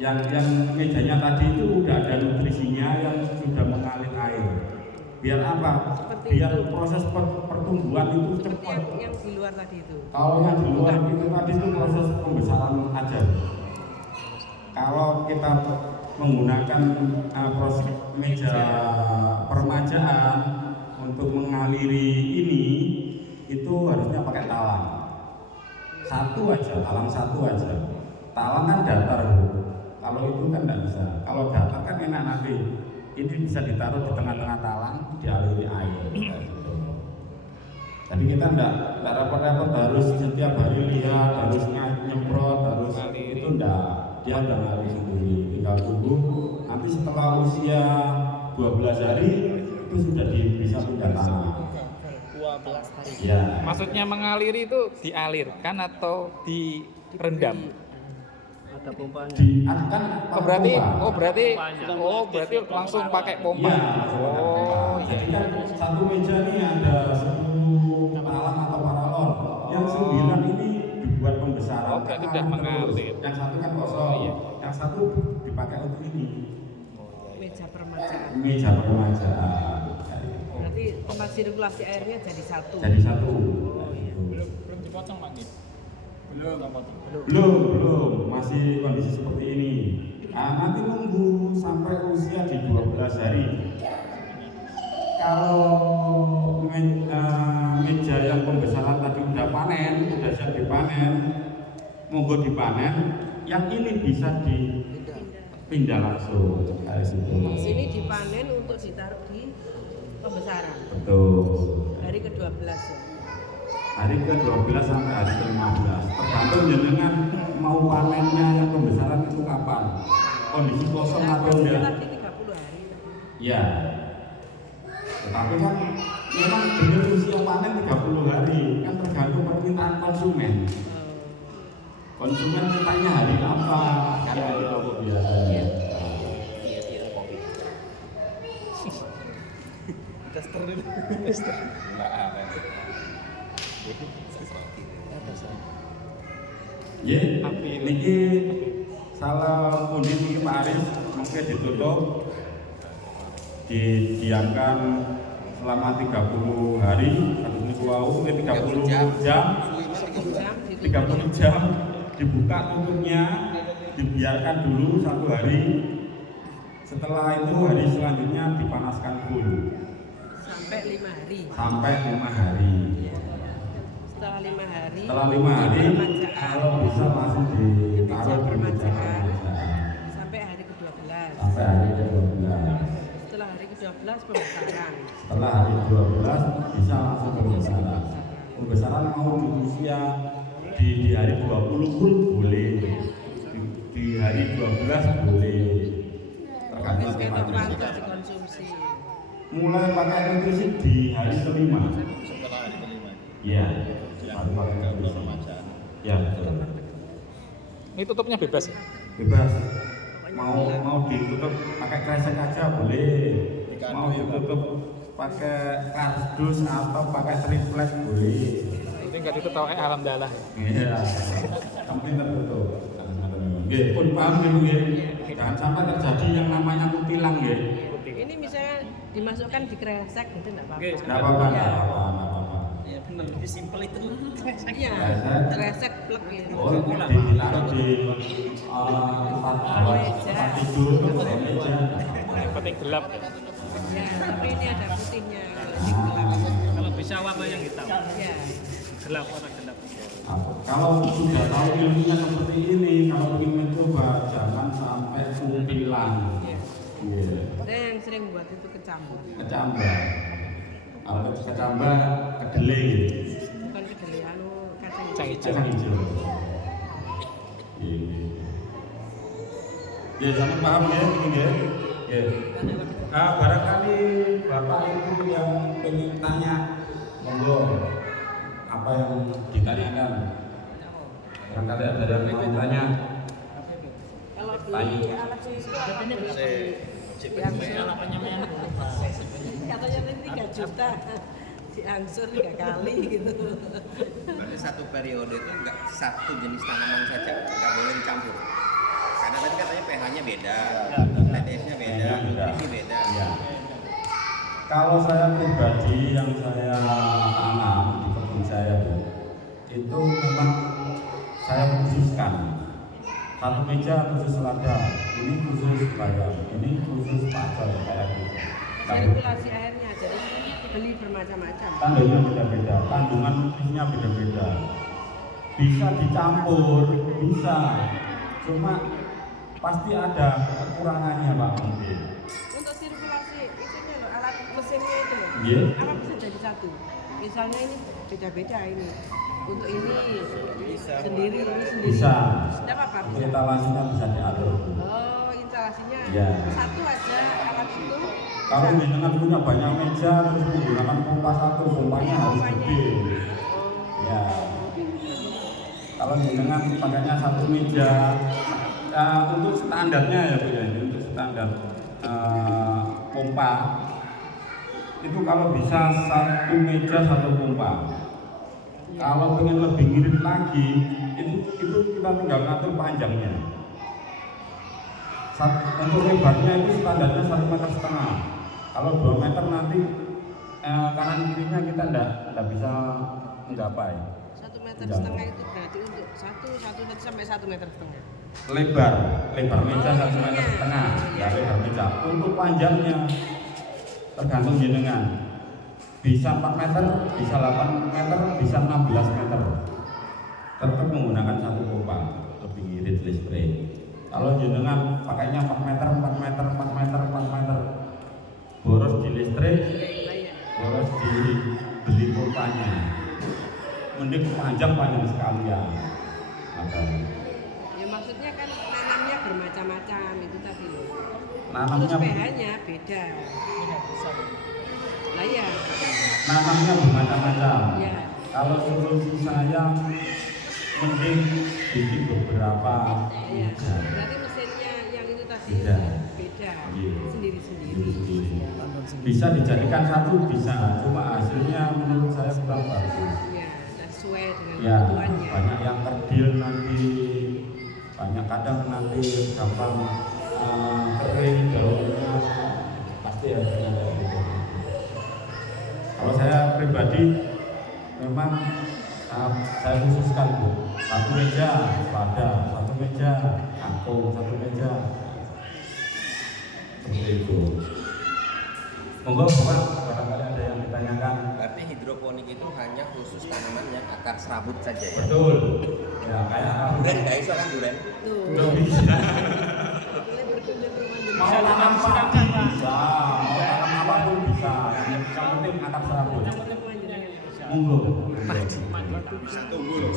Yang mejanya tadi itu udah ada nutrisinya yang sudah mengalir air. Biar apa? Seperti Biar itu. proses pertumbuhan itu Seperti cepat. yang di luar tadi itu. Kalau yang di luar itu tadi itu proses pembesaran aja. Kalau kita menggunakan proses meja permajaan untuk mengaliri ini, itu harusnya pakai talang. Talang satu aja. Talang kan datar, Bu. Kalau itu kan tidak bisa. Kalau datar kan enak nanti. Ini bisa ditaruh di tengah-tengah talang, dialiri air. Jadi kita enggak repot-repot harus setiap hari lihat, harus nyemprot, harus itu enggak. Dia udah ngalir sendiri, tinggal tunggu. Nanti setelah usia 12 hari itu sudah bisa pindah tanah. 12 hari. Ya. Maksudnya mengaliri itu dialirkan atau direndam? Ada pompanya. Kan berarti langsung pakai pompa. Iya, Oh, jadi kan satu meja ini ada 10 talang atau paralon. Yang 9 ini dibuat pembesaran. Oh, berarti udah Terus. mengalir. Yang satu kan kosong. Iya. Yang satu dipakai untuk ini. Meja permajaan. Meja permajaan. Berarti tempat sirkulasi airnya jadi satu. Jadi satu. belum dipotong lagi. Belum, masih kondisi seperti ini. Nanti nunggu sampai usia di 12 hari. Kalau meja yang pembesaran tadi udah panen, udah siap dipanen, monggo dipanen. Yang ini bisa dipindah langsung dari situ. Sini dipanen untuk ditaruh di pembesaran. Betul. Hari ke-12 ya. Hari ke-12 sampai hari ke-15. Tergantung jenengan mau panennya yang pembesaran itu kapan. Kondisi kosong atau enggak. Tadi 30 hari. Ya. Tetapi kan memang benar usia panen 30 hari kan tergantung permintaan konsumen. Konsumen mintanya hari apa? Ya itu biasanya. Tester dulu. Ya, niki salah pundi niki Pak Aris mungkin ditutup didiamkan selama 30 hari atau niku wau 30 jam 30 jam dibuka tutupnya dibiarkan dulu 1 hari. Setelah itu hari selanjutnya dipanaskan full Sampai 5 hari. sampai 5 hari. Setelah 5 hari. Setelah 5 hari kalau bisa langsung ditaruh di meja permajaan permajaan sampai hari ke-12. sampai hari ke-12. Setelah hari ke-12 pembesaran. Setelah hari 12 bisa langsung pembesaran. Pembesaran mau di usia di hari 20 pun boleh. Di hari 12 boleh. Tergantung Wis tempat ketok nutrisi. pantas dikonsumsi. Mulai pakai nutrisi di hari kelima. Setelah hari kelima. Iya. Yang Baru pakai ke nutrisi. permajaan. Ya betul. Ini tutupnya bebas ya? Bebas. Mau ditutup pakai kresek aja boleh. Mau ditutup pakai kardus atau pakai triplek boleh. Ini nggak ditutup kayak alhamdulillah. Iya. Sampai tertutup. Nggih, pun paham nggih. Jangan sampai terjadi yang namanya kutilang nggih. Ini misalnya dimasukkan di kresek gitu enggak apa-apa. Enggak apa-apa, enggak apa-apa, enggak apa-apa. Ya benar, lebih simpel itu. Iya, kresek plek gitu. Oh, ditaruh di tempat tidur, tempat meja. Yang penting gelap. Ya, tapi ini ada putihnya. Ini gelap. Kalau bisa warna yang hitam. Ya. Gelap, warna gelap. Kalau sudah tahu ilmunya seperti ini, kalau ingin mencoba jangan sampai kutilang. Iya. Saya yang sering buat itu kecambah. Kecambah. Kalau kecambah kedelai. Bukan kedelai kacang Kacang hijau. Kacang hijau. Iya. Ya, sampai paham ya ini ya. Ya. Barangkali Bapak Ibu yang pengen tanya, monggo apa yang ditanyakan. Barangkali ada yang mau tanya. Kalau beli alat itu yang katanya tadi 3 juta diangsur 3 kali gitu. Berarti satu periode itu enggak satu jenis tanaman saja enggak boleh dicampur. Karena tadi katanya pH-nya beda, TDS-nya beda, nutrisi beda. Ya. Kalau saya pribadi yang saya tanam di kebun saya itu memang saya khususkan. Satu meja khusus lada, ini khusus bayam, ini khusus pacel kayak gitu. Sirkulasi airnya jadi beli bermacam-macam. Tandanya beda-beda, kandungan nutrisinya beda-beda. Bisa dicampur, bisa. Cuma pasti ada kekurangannya Pak Menteri. Untuk sirkulasi itunya loh, alat mesinnya itu loh. Iya. Apa bisa jadi satu? Misalnya ini beda-beda ini. Untuk ini sendiri, ini sendiri. Bisa. Tidak apa-apa. Untuk Bisa. instalasinya bisa diatur. Oh, instalasinya Iya. satu aja alat itu. Kalau bisa. jenengan punya banyak meja terus menggunakan pompa satu, pompanya harus gede. Ya. Kalau jenengan pakainya satu meja, untuk standarnya ya Bu ya, untuk standar pompa itu kalau bisa satu meja satu pompa. Kalau pengen lebih ngirit lagi, itu kita tinggal ngatur panjangnya. Untuk lebarnya itu standarnya 1,5 meter. Kalau 2 meter nanti kanan kirinya kita enggak bisa menggapai. 1,5 meter itu berarti untuk 1 meter sampai 1,5 meter. Lebar meja 1,5 meter. Ya lebar meja. Untuk panjangnya tergantung jenengan. bisa 4 meter, bisa 8 meter, bisa 16 meter. Tetap menggunakan satu pompa, lebih irit listrik. Kalau jenengan pakainya 4 meter, 4 meter, 4 meter, 4 meter, boros di listrik, boros di beli pompanya. Mending panjang sekalian. Ya maksudnya kan nanamnya bermacam-macam itu tadi loh. Nanamnya Terus pH-nya beda. Lah ya. nanamnya bermacam-macam. Ya. Kalau solusi saya mending bikin beberapa Iya. Berarti mesinnya yang itu tadi Beda. beda. Iya. Sendiri-sendiri. bisa dijadikan satu bisa, cuma hasilnya menurut saya kurang bagus. Ya, sesuai dengan Ya, kebutuhannya. banyak yang kerdil nanti, banyak kadang nanti gampang kering daunnya, pasti hasilnya kayak gitu. Kalau saya pribadi memang saya khususkan Bu, satu meja pada, satu meja kangkung, satu meja seperti itu. Monggo Bapak, barangkali ada yang ditanyakan. Berarti hidroponik itu hanya khusus tanaman yang akar serabut saja ya? Betul. Ya kayak Duren nggak iso kan duren? Tuh. belum bisa. Boleh berkunjung Mau tanam padi bisa, mau tanam apapun bisa. Yang penting akar serabut. Monggo. Bisa tunggu loh.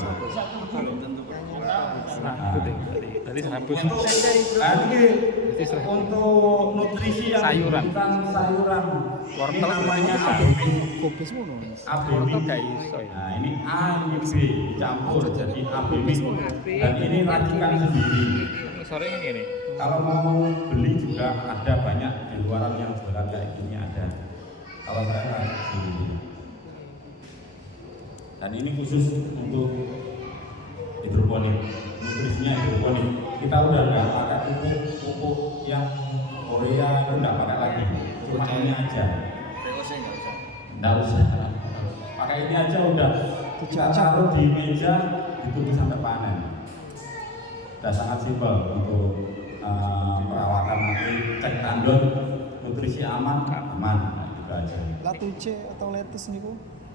Belum tentu. Serabut ya, tadi serabut. Ini untuk nutrisi yang Sayuran. bukan sayuran. Wortel Ini namanya bisa. Fokus semua. Wortel nggak iso ya. Nah ini A, ini B dicampur jadi ABB. Dan ini racikan sendiri. Sore ini nih. Kalau mau beli juga ada banyak di luaran yang jualan kayak gini ada. Kalau saya racik sendiri. Dan ini khusus untuk hidroponik, nutrisinya hidroponik. Kita udah nggak pakai pupuk yang Korea itu nggak pakai lagi, cuma ini aja. Nggak usah. Pakai ini aja udah. Kita taruh di meja, ditunggu sampai panen. Sudah sangat simpel untuk perawatan nanti, cek tandon, nutrisi aman, aman. Nah, gitu aja. Latuce atau lettuce niku?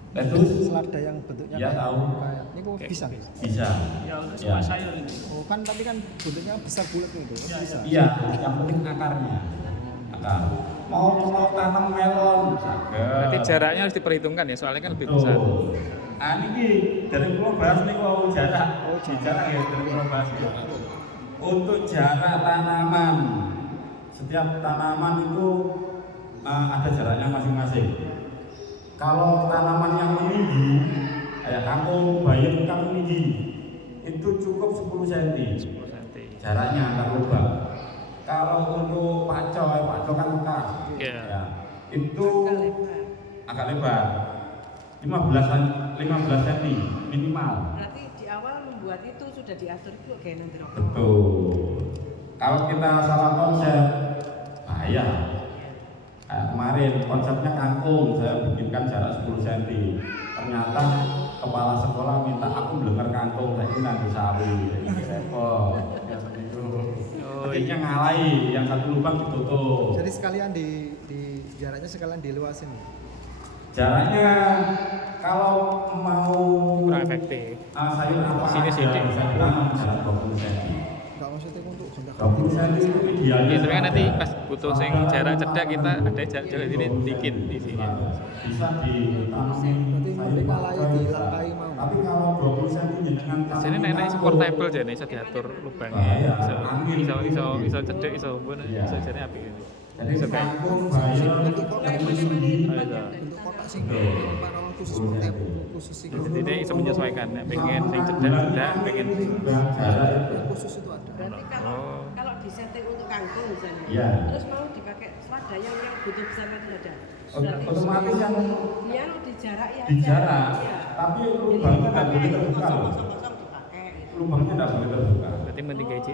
Lettuce? Selada yang bentuknya Ya, kayak- tahu. kayak niku bisa. Bisa. Ya untuk Ya. semua sayur ini. Oh kan tapi kan bentuknya besar bulat itu. Kan bisa. Iya, yang penting akarnya. Akar. Mau tanam melon, Berarti jaraknya harus diperhitungkan ya, soalnya kan lebih besar. Tuh. Ah niki dari pulau bahas nih mau jarak. Jarak ya dari pulau bahas. Untuk jarak tanaman, setiap tanaman itu ada jaraknya masing-masing. Kalau tanaman yang meninggi, kayak kangkung, bayam kan meninggi, itu cukup 10 cm. 10 cm. Jaraknya antar lubang. Kalau untuk pacoy kan mekar. Iya. Ya, itu agak lebar. 15 cm minimal. Berarti di awal membuat itu sudah diatur itu kayak nanti rokok. Betul. Kalau kita salah konsep, bahaya. Kayak kemarin konsepnya kangkung, saya bikinkan jarak 10 cm. Ternyata kepala sekolah minta aku belenger kangkung, saya ini nanti sawi, jadi repot. Ya begitu. Akhirnya ngalahi, yang satu lubang ditutup. Jadi sekalian di jaraknya sekalian diluasin. Jaraknya kalau mau Kurang efektif. sayur apa Sini aja, sidik. bisa ditanam jarak 20 cm. Enggak maksudnya untuk hendak 20 cm itu idealnya. Ya, tapi kan nanti pas butuh sing jarak cedak kita ada jarak ini dikit di sini. Bisa ditanam Berarti sayur malah pakai, di bisa. lantai mau. Tapi kalau 20 cm jenengan tanam Jadi nenek kangkung, portable jadi bisa diatur lubangnya. Iya, Bisa angin. bisa cedek, bisa ubun, Iya. bisa jadi api gitu. jadi Bisa kayak kangkung bayam bentuk kotak yang khusus tinggi. bentuk kotak sing parawan khusus khusus sing Jadi dia bisa menyesuaikan, ya. Pengen sing cedak, pengen sing khusus itu ada. Berarti Oh. kalau disetting untuk kangkung misalnya, Iya. terus mau dipakai selada yang butuh besar tadi ada. Otomatis yang dia di jarak ya. di jarak, Iya. tapi lubangnya nggak boleh terbuka loh. Kosong dipakai. Gitu. Lubangnya nggak boleh terbuka. berarti penting gaji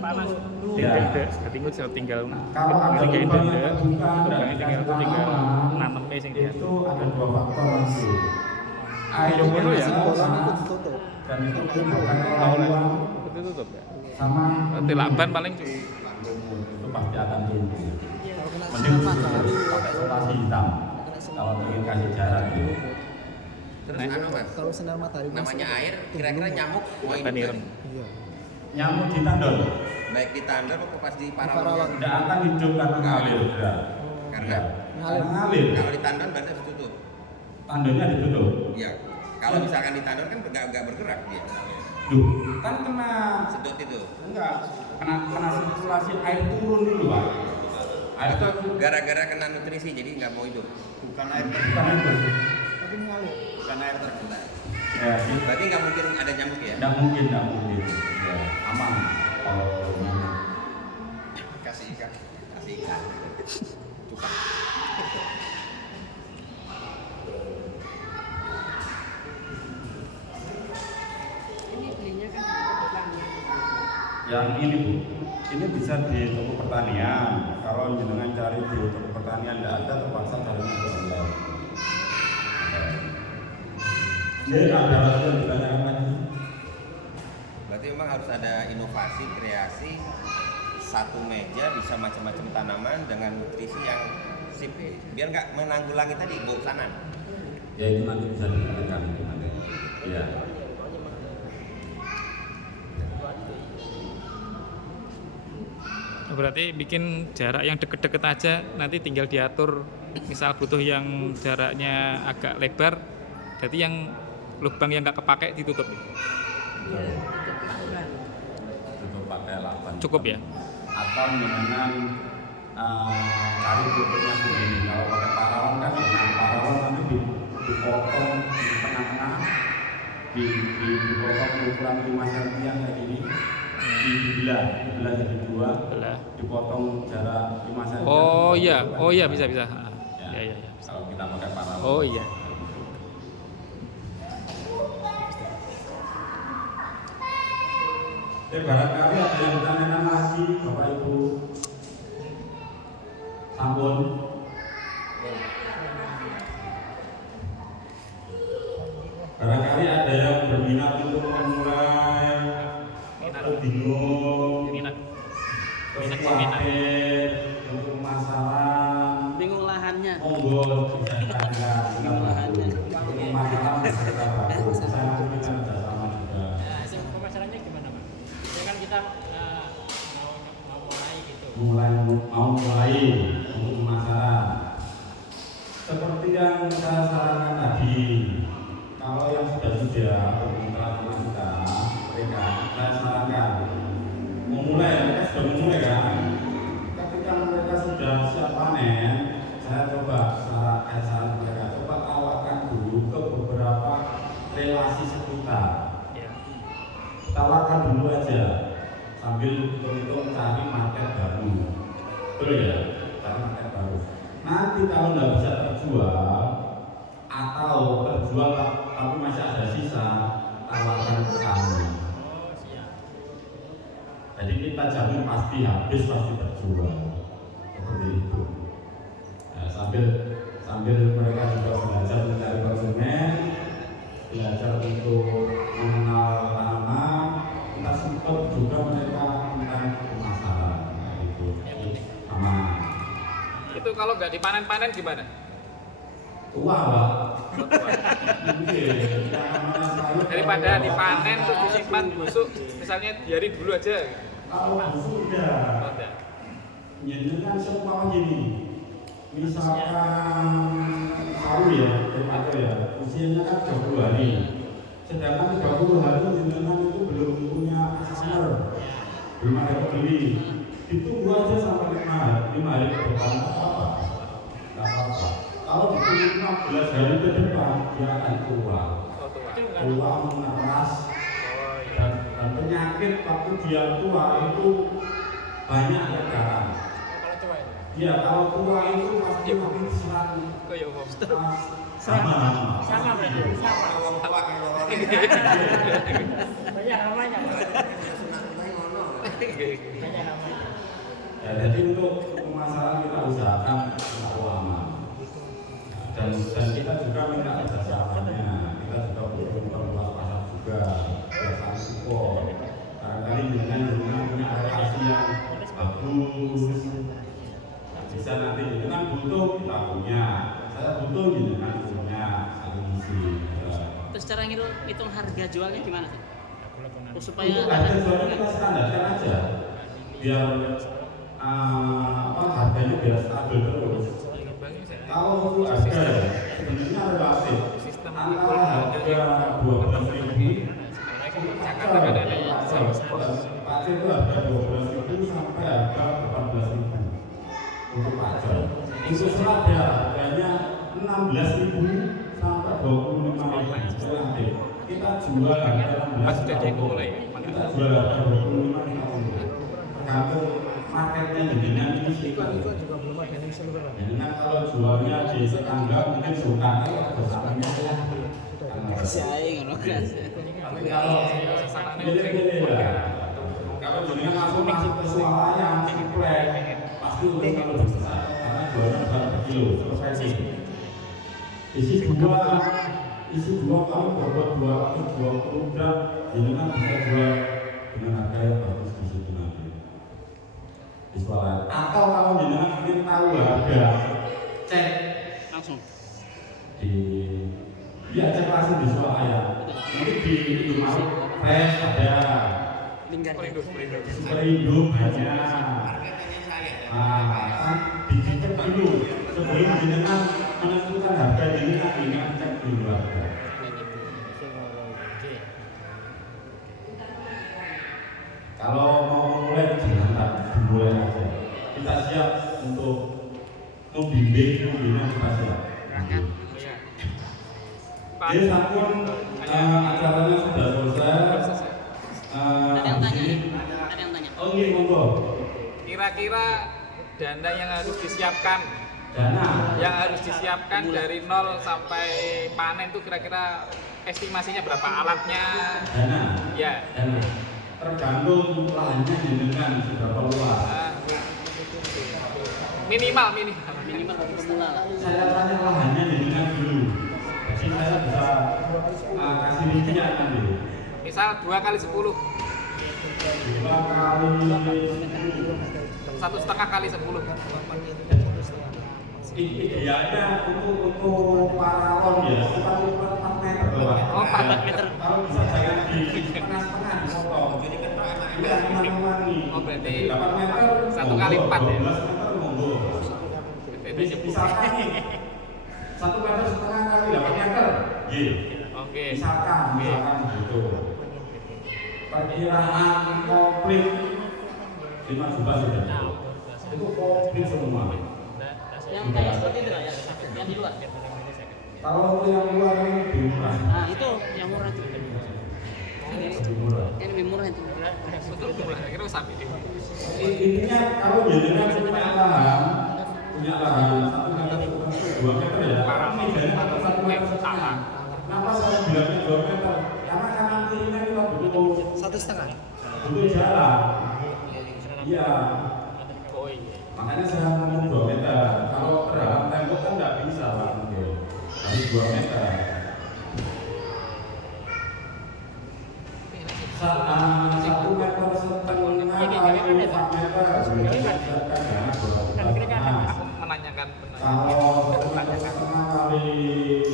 Panas. tinggal tinggal Kalau ada tinggal lubang yang terbuka, lubangnya tinggal tanaman, nanamnya sing dia. itu ada 2 faktor nanti. Airnya dulu ya? masih kosong, Itu ditutup. dan itu bukan Oleh orang itu tutup ya. sama Tilaban paling itu pasti akan tumbuh. Kalau kena Mending sinar matahari pakai solasi hitam. kena sinar kalau ingin kasih jarak itu. Terus anu Mas, Kalau sinar matahari namanya air, kira-kira nyamuk mau hidup Paniran. nggak? Iya. Nyamuk di tandon Baik di tandon maupun pas di Paralon. paralon. tidak akan hidup karena ngalir. Ya. Karena Karena ngalir. kalau di tandon berarti harus ditutup. Tandonnya ditutup. Iya. Kalau misalkan di tandon kan nggak bergerak dia. Duh, kan kena Sedot itu. enggak kena sirkulasi air turun dulu Pak. Air Itu itu gara-gara kena nutrisi jadi nggak mau hidup. Bukan air bukan itu. Tapi mengalir. bukan air terbuka. Ya, ini Berarti nggak mungkin ada nyamuk ya? tidak mungkin. Ya, aman kalau nyamuk. Kasih ikan. Cukup. Ini belinya kan di petani. Yang ini Bu, ini bisa di toko pertanian. Kalau jenengan cari di toko pertanian tidak ada, terpaksa cari di online. Jadi ada yang ditanyakan lagi. Berarti memang harus ada inovasi, kreasi. Satu meja bisa macam-macam tanaman dengan nutrisi yang sip, biar nggak menanggulangi tadi bau kanan. Ya itu nanti bisa dipikirkan itu nanti. Ya. Berarti bikin jarak yang deket-deket aja, nanti tinggal diatur. Misal butuh yang jaraknya agak lebar, berarti yang lubang yang nggak kepake ditutup. Iya, itu ukuran. Untuk pakai lakban. Cukup ya? Atau dengan cari tutupnya sendiri. Kalau pakai paralon kan, paralon nanti dipotong di tengah-tengah, dipotong ukuran 5 cm kayak gini, dibelah jadi 2, Belah. dipotong jarak 5 cm. Oh iya, bisa. Ya, Ya. kalau kita pakai paralon. Oh iya. Barangkali ada yang ditanyakan lagi, Bapak Ibu. Sampun. Barangkali ada yang berminat untuk memulai atau bingung, terus khawatir untuk pemasaran. Bingung lahannya. Monggo bisa tanya Bingung lahannya. pemasaran kita bagus. Saya nanti kita kerjasama juga. Pemasarannya gimana Pak? Ya kan kita mau mulai gitu. Mau mulai untuk pemasaran. Seperti yang saya sarankan tadi, kalau yang sudah bermitra sama kita, mereka saya sarankan mereka sudah memulai kan. Ketika mereka sudah siap panen, saya coba saran mereka coba tawarkan dulu ke beberapa relasi sekitar. Tawarkan dulu aja sambil hitung-hitung cari market baru. Betul ya? Cari market baru. Nanti kalau nggak bisa terjual atau terjual tapi masih ada sisa, tawarkan ke kami. Jadi kita jamin pasti habis, pasti terjual. Seperti itu. Nah, sambil mereka juga belajar mencari konsumen, belajar untuk mengenal tanaman, kita support juga mereka tentang pemasaran. Nah, itu aman. Itu kalau nggak dipanen-panen gimana? Tua Pak. Daripada dipanen terus disimpan busuk, misalnya biarin dulu aja. Kalau busuk udah. Oh, enggak. Jadi kan semua gini. Misalkan sawi ya, tomato ya, usianya kan 20 hari. Sedangkan 30 hari jenengan itu belum punya sumber, belum ada pembeli. Ditunggu aja sampai 5 hari ke depan, apa? Nggak apa-apa. Kalau ditunggu 15 hari ke depan, dia akan keluar. Keluar mengeras dan penyakit waktu dia tua itu banyak sekarang. Ya kalau tua itu pasti makin serang. Sama berarti sama. Banyak namanya. Ya, jadi untuk pemasaran kita usahakan selalu aman. Dan kita juga minta kerjasamanya. Kita juga butuh luas pasar juga. Ya kami support. Barangkali dengan punya relasi yang bagus. Bisa nanti dengan butuh kita punya. Saya butuh orang itu hitung harga jualnya gimana sih? Supaya Untuk harga jualnya kita standarkan aja, biar harganya biar stabil terus. Kalau untuk harga ya, sebenarnya relatif antara harga 12.000 pajak itu harga 12.000 sampai harga 18.000 untuk pajak. Untuk selada harganya 16.000 sampai 25.000. Kita jual harga 16.000. Kita jual harga 25.000. Tergantung marketnya dengan ini sih. Dengan kalau jualnya di tetangga mungkin suka bersamanya ya. Tapi kalau milih-milih ya, kalau jenengan masuk ke swalayan simple, pasti udah kalau besar karena jualnya berapa kilo selesai. Isi dua kali berbuat 2 kali 20 gram, jenengan bisa jual dengan harga yang bagus di situ nanti. Di swalayan. Atau kalau jenengan ingin tahu harga, cek langsung cek langsung di swalayan. Nanti di Indomaret fresh ada, Superindo banyak. Dicek dulu sebelum jenengan menentukan harga jenengan cek dulu harga. Kalau mau mulai jangan dimulai aja. Kita siap untuk membimbing kita siap. Jadi sampun acaranya sudah selesai. Ada yang tanya nih? Ada yang tanya. Oh iya, monggo. Kira-kira dana yang harus disiapkan Dana yang harus disiapkan dari 0 sampai panen tuh kira-kira estimasinya berapa alatnya? dana Ya. dana tergantung lahannya jenengan seberapa luas. Minimal. Minimal pemula lah. Saya tanya lahannya jenengan dulu. Jadi saya bisa kasih rincian nanti. Misal 2 kali 10, 2 kali 1,5 kali 10. idealnya untuk paralon ya kita 4 meter doang. Oh, 4 meter. Kalau bisa jangan di tengah-tengah dipotong. Jadi kita mengulangi. Oh, berarti 8 meter 1 kali 4 ya? 12 meter monggo. Misalkan 1,5 meter kali 8 meter. Ye. Oke. Misalkan gitu. Perkiraan komplit 5 juta sudah. Itu komplit semua. Yang kayak seperti itu lah ya, yang di luar. Kalau yang luar ini lebih murah. Nah itu yang murah itu. Lebih murah. Yang lebih murah itu. Betul lah, kira sampai di. Intinya kalau jenengan punya lahan 1 meter 2 meter ya. Ini dari 1 meter setengah. Kenapa saya bilangnya 2 meter? Karena kanan kirinya kita butuh 1,5. butuh jalan. Iya. Oh iya. Makanya saya ngomong 2 meter. Kalau terhalang tembok kan nggak bisa Pak. Harus 2 meter. 1 meter setengah kali 4 meter. Aku menanyakan benar. Kalau 1 meter setengah kali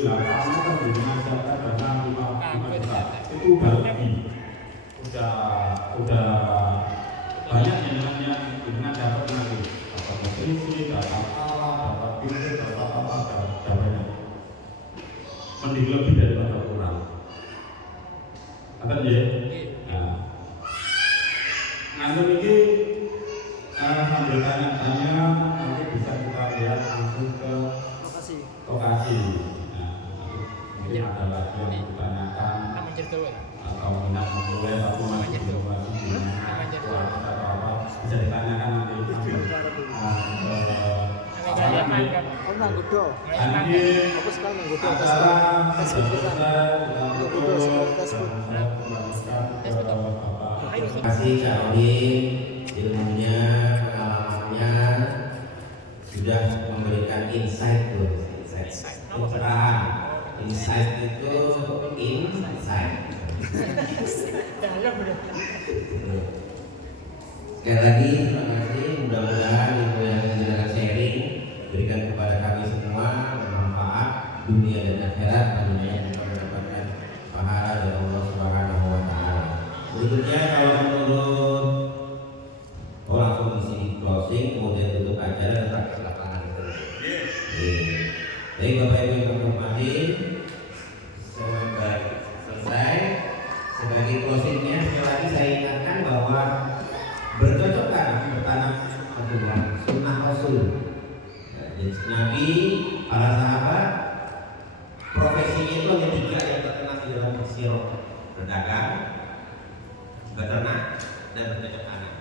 8 meter dimanjakan dana 5 juta. Itu bagi. Udah banyak yang dengan dapat nanti. Dapat nutrisi, dapat alat, dapat pintu, dapat apa, dapatnya. Mending lebih daripada kurang. Ada ya? Nah, nanti ini sambil tanya-tanya nanti bisa kita lihat langsung ke lokasi. Nah, mungkin ada lagi yang ditanyakan atau minat memulai atau masih belum lagi apa bisa ditanyakan nanti sambil Terima kasih Kak Odin, ilmunya, pengalamannya sudah memberikan insight tuh, pencerahan. Insight itu insight. Sekali lagi terima kasih, mudah-mudahan ilmu yang jenengan sharing berikan kepada kami semua bermanfaat dunia dan akhirat, tentunya kita mendapatkan pahala Rasul. Nabi, para sahabat, profesinya itu hanya 3 yang terkenal di dalam sirah: berdagang, beternak, dan bercocok tanam.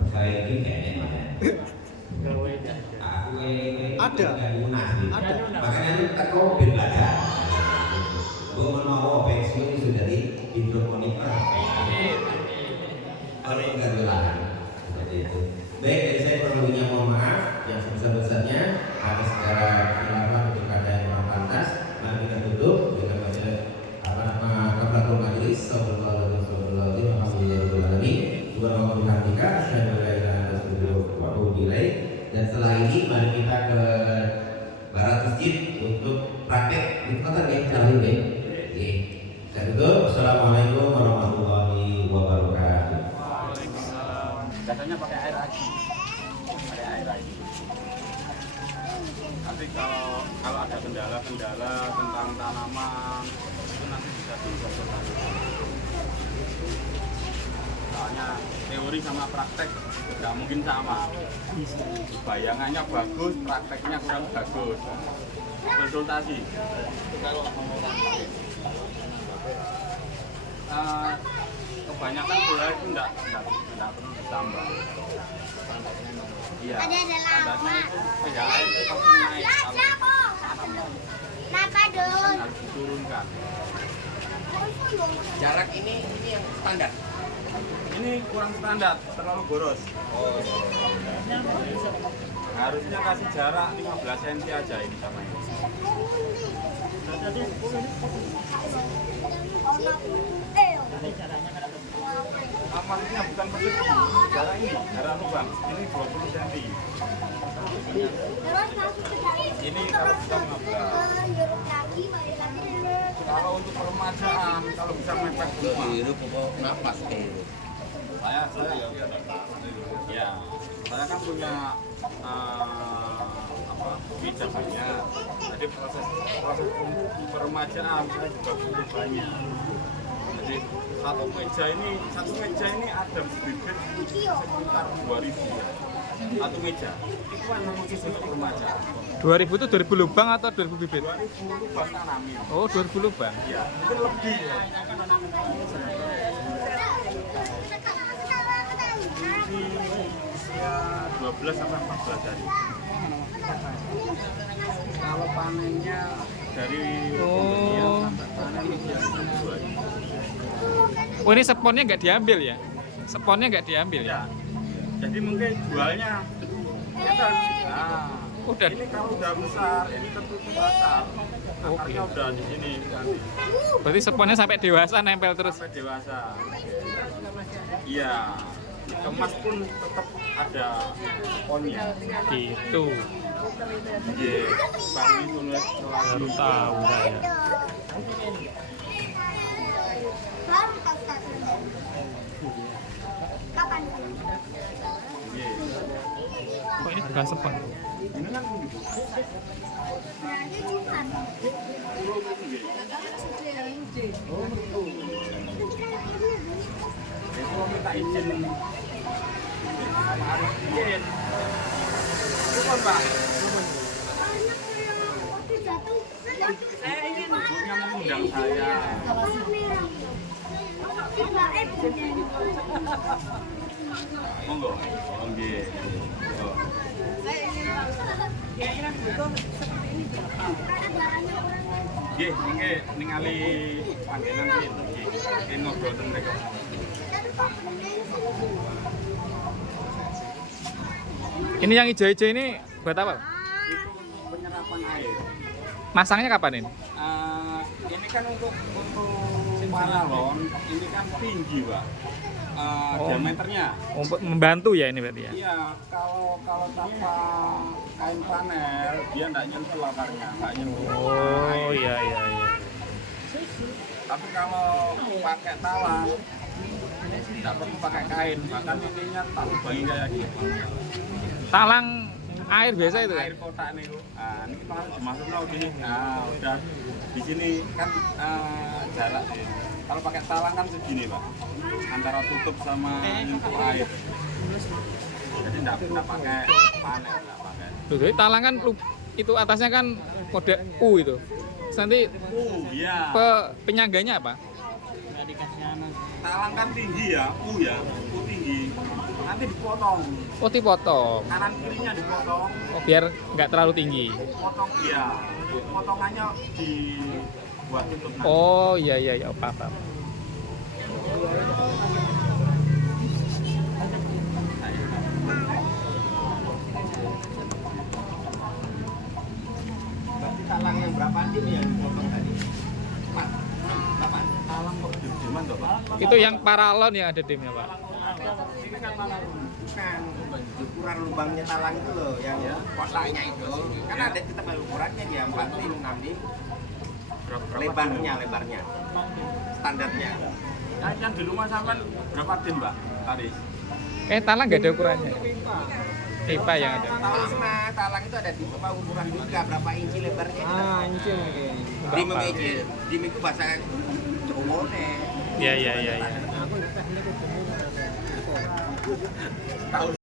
Perkara ini kayaknya mana? Ada. Ada. Makanya itu tak kau belajar. Gue mau pensiun sudah di hidroponika. Kalau enggak belajar. Seperti itu. Baik, dari saya perlunya mohon maaf yang sebesar-besarnya atas segala khilafah untuk kata yang kurang pantas. Mari kita tutup dengan baca kafaratul majelis. Sallallahu alaihi wasallam. Subhanallah asyhadu an la ilaha illa anta astaghfiruka wa atubu ilaik. Dan setelah ini mari kita ke barat masjid untuk praktek di kota nih, jalan deh. Oke. Saya tutup. Assalamualaikum warahmatullahi wabarakatuh. Biasanya pakai air lagi. Nanti kalau ada kendala-kendala tentang tanaman itu nanti bisa dikonsultasi. Soalnya teori sama praktek nggak mungkin sama. Bayangannya bagus, prakteknya kurang bagus. Konsultasi. Kalau kebanyakan bola itu enggak perlu ditambah. Iya. Standarnya itu pH itu pasti naik kalau tanamnya. Harus diturunkan. Jarak ini yang standar. Ini kurang standar, terlalu boros. Harusnya kasih jarak 15 cm aja ini sama ini. Maksudnya bukan persis jarak ini, jarak lubang. Ini 20 cm. Ini kalau bisa 15. Kalau untuk peremajaan, kalau bisa mepet semua. Hirup pokok napas hirup. Saya kan punya meja banyak. Jadi proses peremajaan saya juga butuh banyak. Jadi satu meja ini ada bibit sekitar 2.000 ya. Satu meja itu memang khusus untuk peremajaan. 2000 itu 2000 lubang atau 2000 bibit? 2000 lubang tanamin. Oh, 2000 lubang. Ya, itu lebih. Ini usia 12 sampai 14 hari. Kalau panennya dari pembenian sampai panen biasanya 2 hari. Oh, ini seponnya nggak diambil ya? Seponnya nggak diambil ya? Ya. Jadi mungkin jualnya kita Udah. ini kalau udah besar, ini tertutup akar. Akarnya udah di sini nanti. Berarti seponnya sampai dewasa nempel terus. Sampai dewasa. Iya. Dikemas pun tetap ada ponnya. Gitu. Iya. Bang itu Baru tahu saya. Oh, ini bukan sepon. ini kan begitu. Itu minta izin sama Arif izin. Itu kan Pak. Ibunya mengundang saya. Monggo. Nggih. Nggih, nggih ningali panggenan nggih. Nggih ngobrol teng mriko. Ini yang hijau-hijau ini buat apa? Itu penyerapan air. Masangnya kapan ini? Ini kan untuk paralon, ini kan tinggi, Pak. Diameternya. Untuk membantu ya ini berarti ya? Iya, kalau tanpa kain panel, dia nggak nyentuh akarnya, nggak nyentuh. Oh iya. Tapi kalau pakai talang, nggak perlu pakai kain, bahkan ininya tak lubangi kayak gitu. Talang air biasa itu kan? Air kotak nih, nah ini dimasuk mau gini, nah udah di sini kan jarak sih. Kalau pakai talang kan segini Pak, antara tutup sama nyentuh air. Jadi enggak pakai panel, enggak pakai. Loh, jadi talang kan itu atasnya kan kode U itu. Terus nanti Iya. penyangganya apa? Nggak dikasih anu. Talang kan tinggi ya, ya, tinggi. Nanti dipotong, Oh, dipotong. kanan kirinya dipotong, Oh, biar nggak terlalu tinggi. potong iya. Potongannya dibuat tutup nanti. Oh, iya iya iya, paham. Talang yang berapa dim yang dipotong tadi? 4. Berapa? Talang kok gede-gedean toh, Pak? Itu yang paralon yang ada dimnya, Pak. Ini kan talang Bukan, ukuran lubangnya talang itu loh, yang kotaknya itu. Kan ada kita pakai ukurannya dia 4 dim, 6 dim. Lebarnya, standarnya. yang di rumah sampean berapa dim, Mbak? Tadi. Talang nggak ada ukurannya. Pipa yang ada. Sama talang itu ada di berapa ukuran juga, berapa inci lebarnya. inci mungkin. Dim inci, dim itu bahasa cowoknya. Iya iya iya iya. Aku teknik itu. Tahu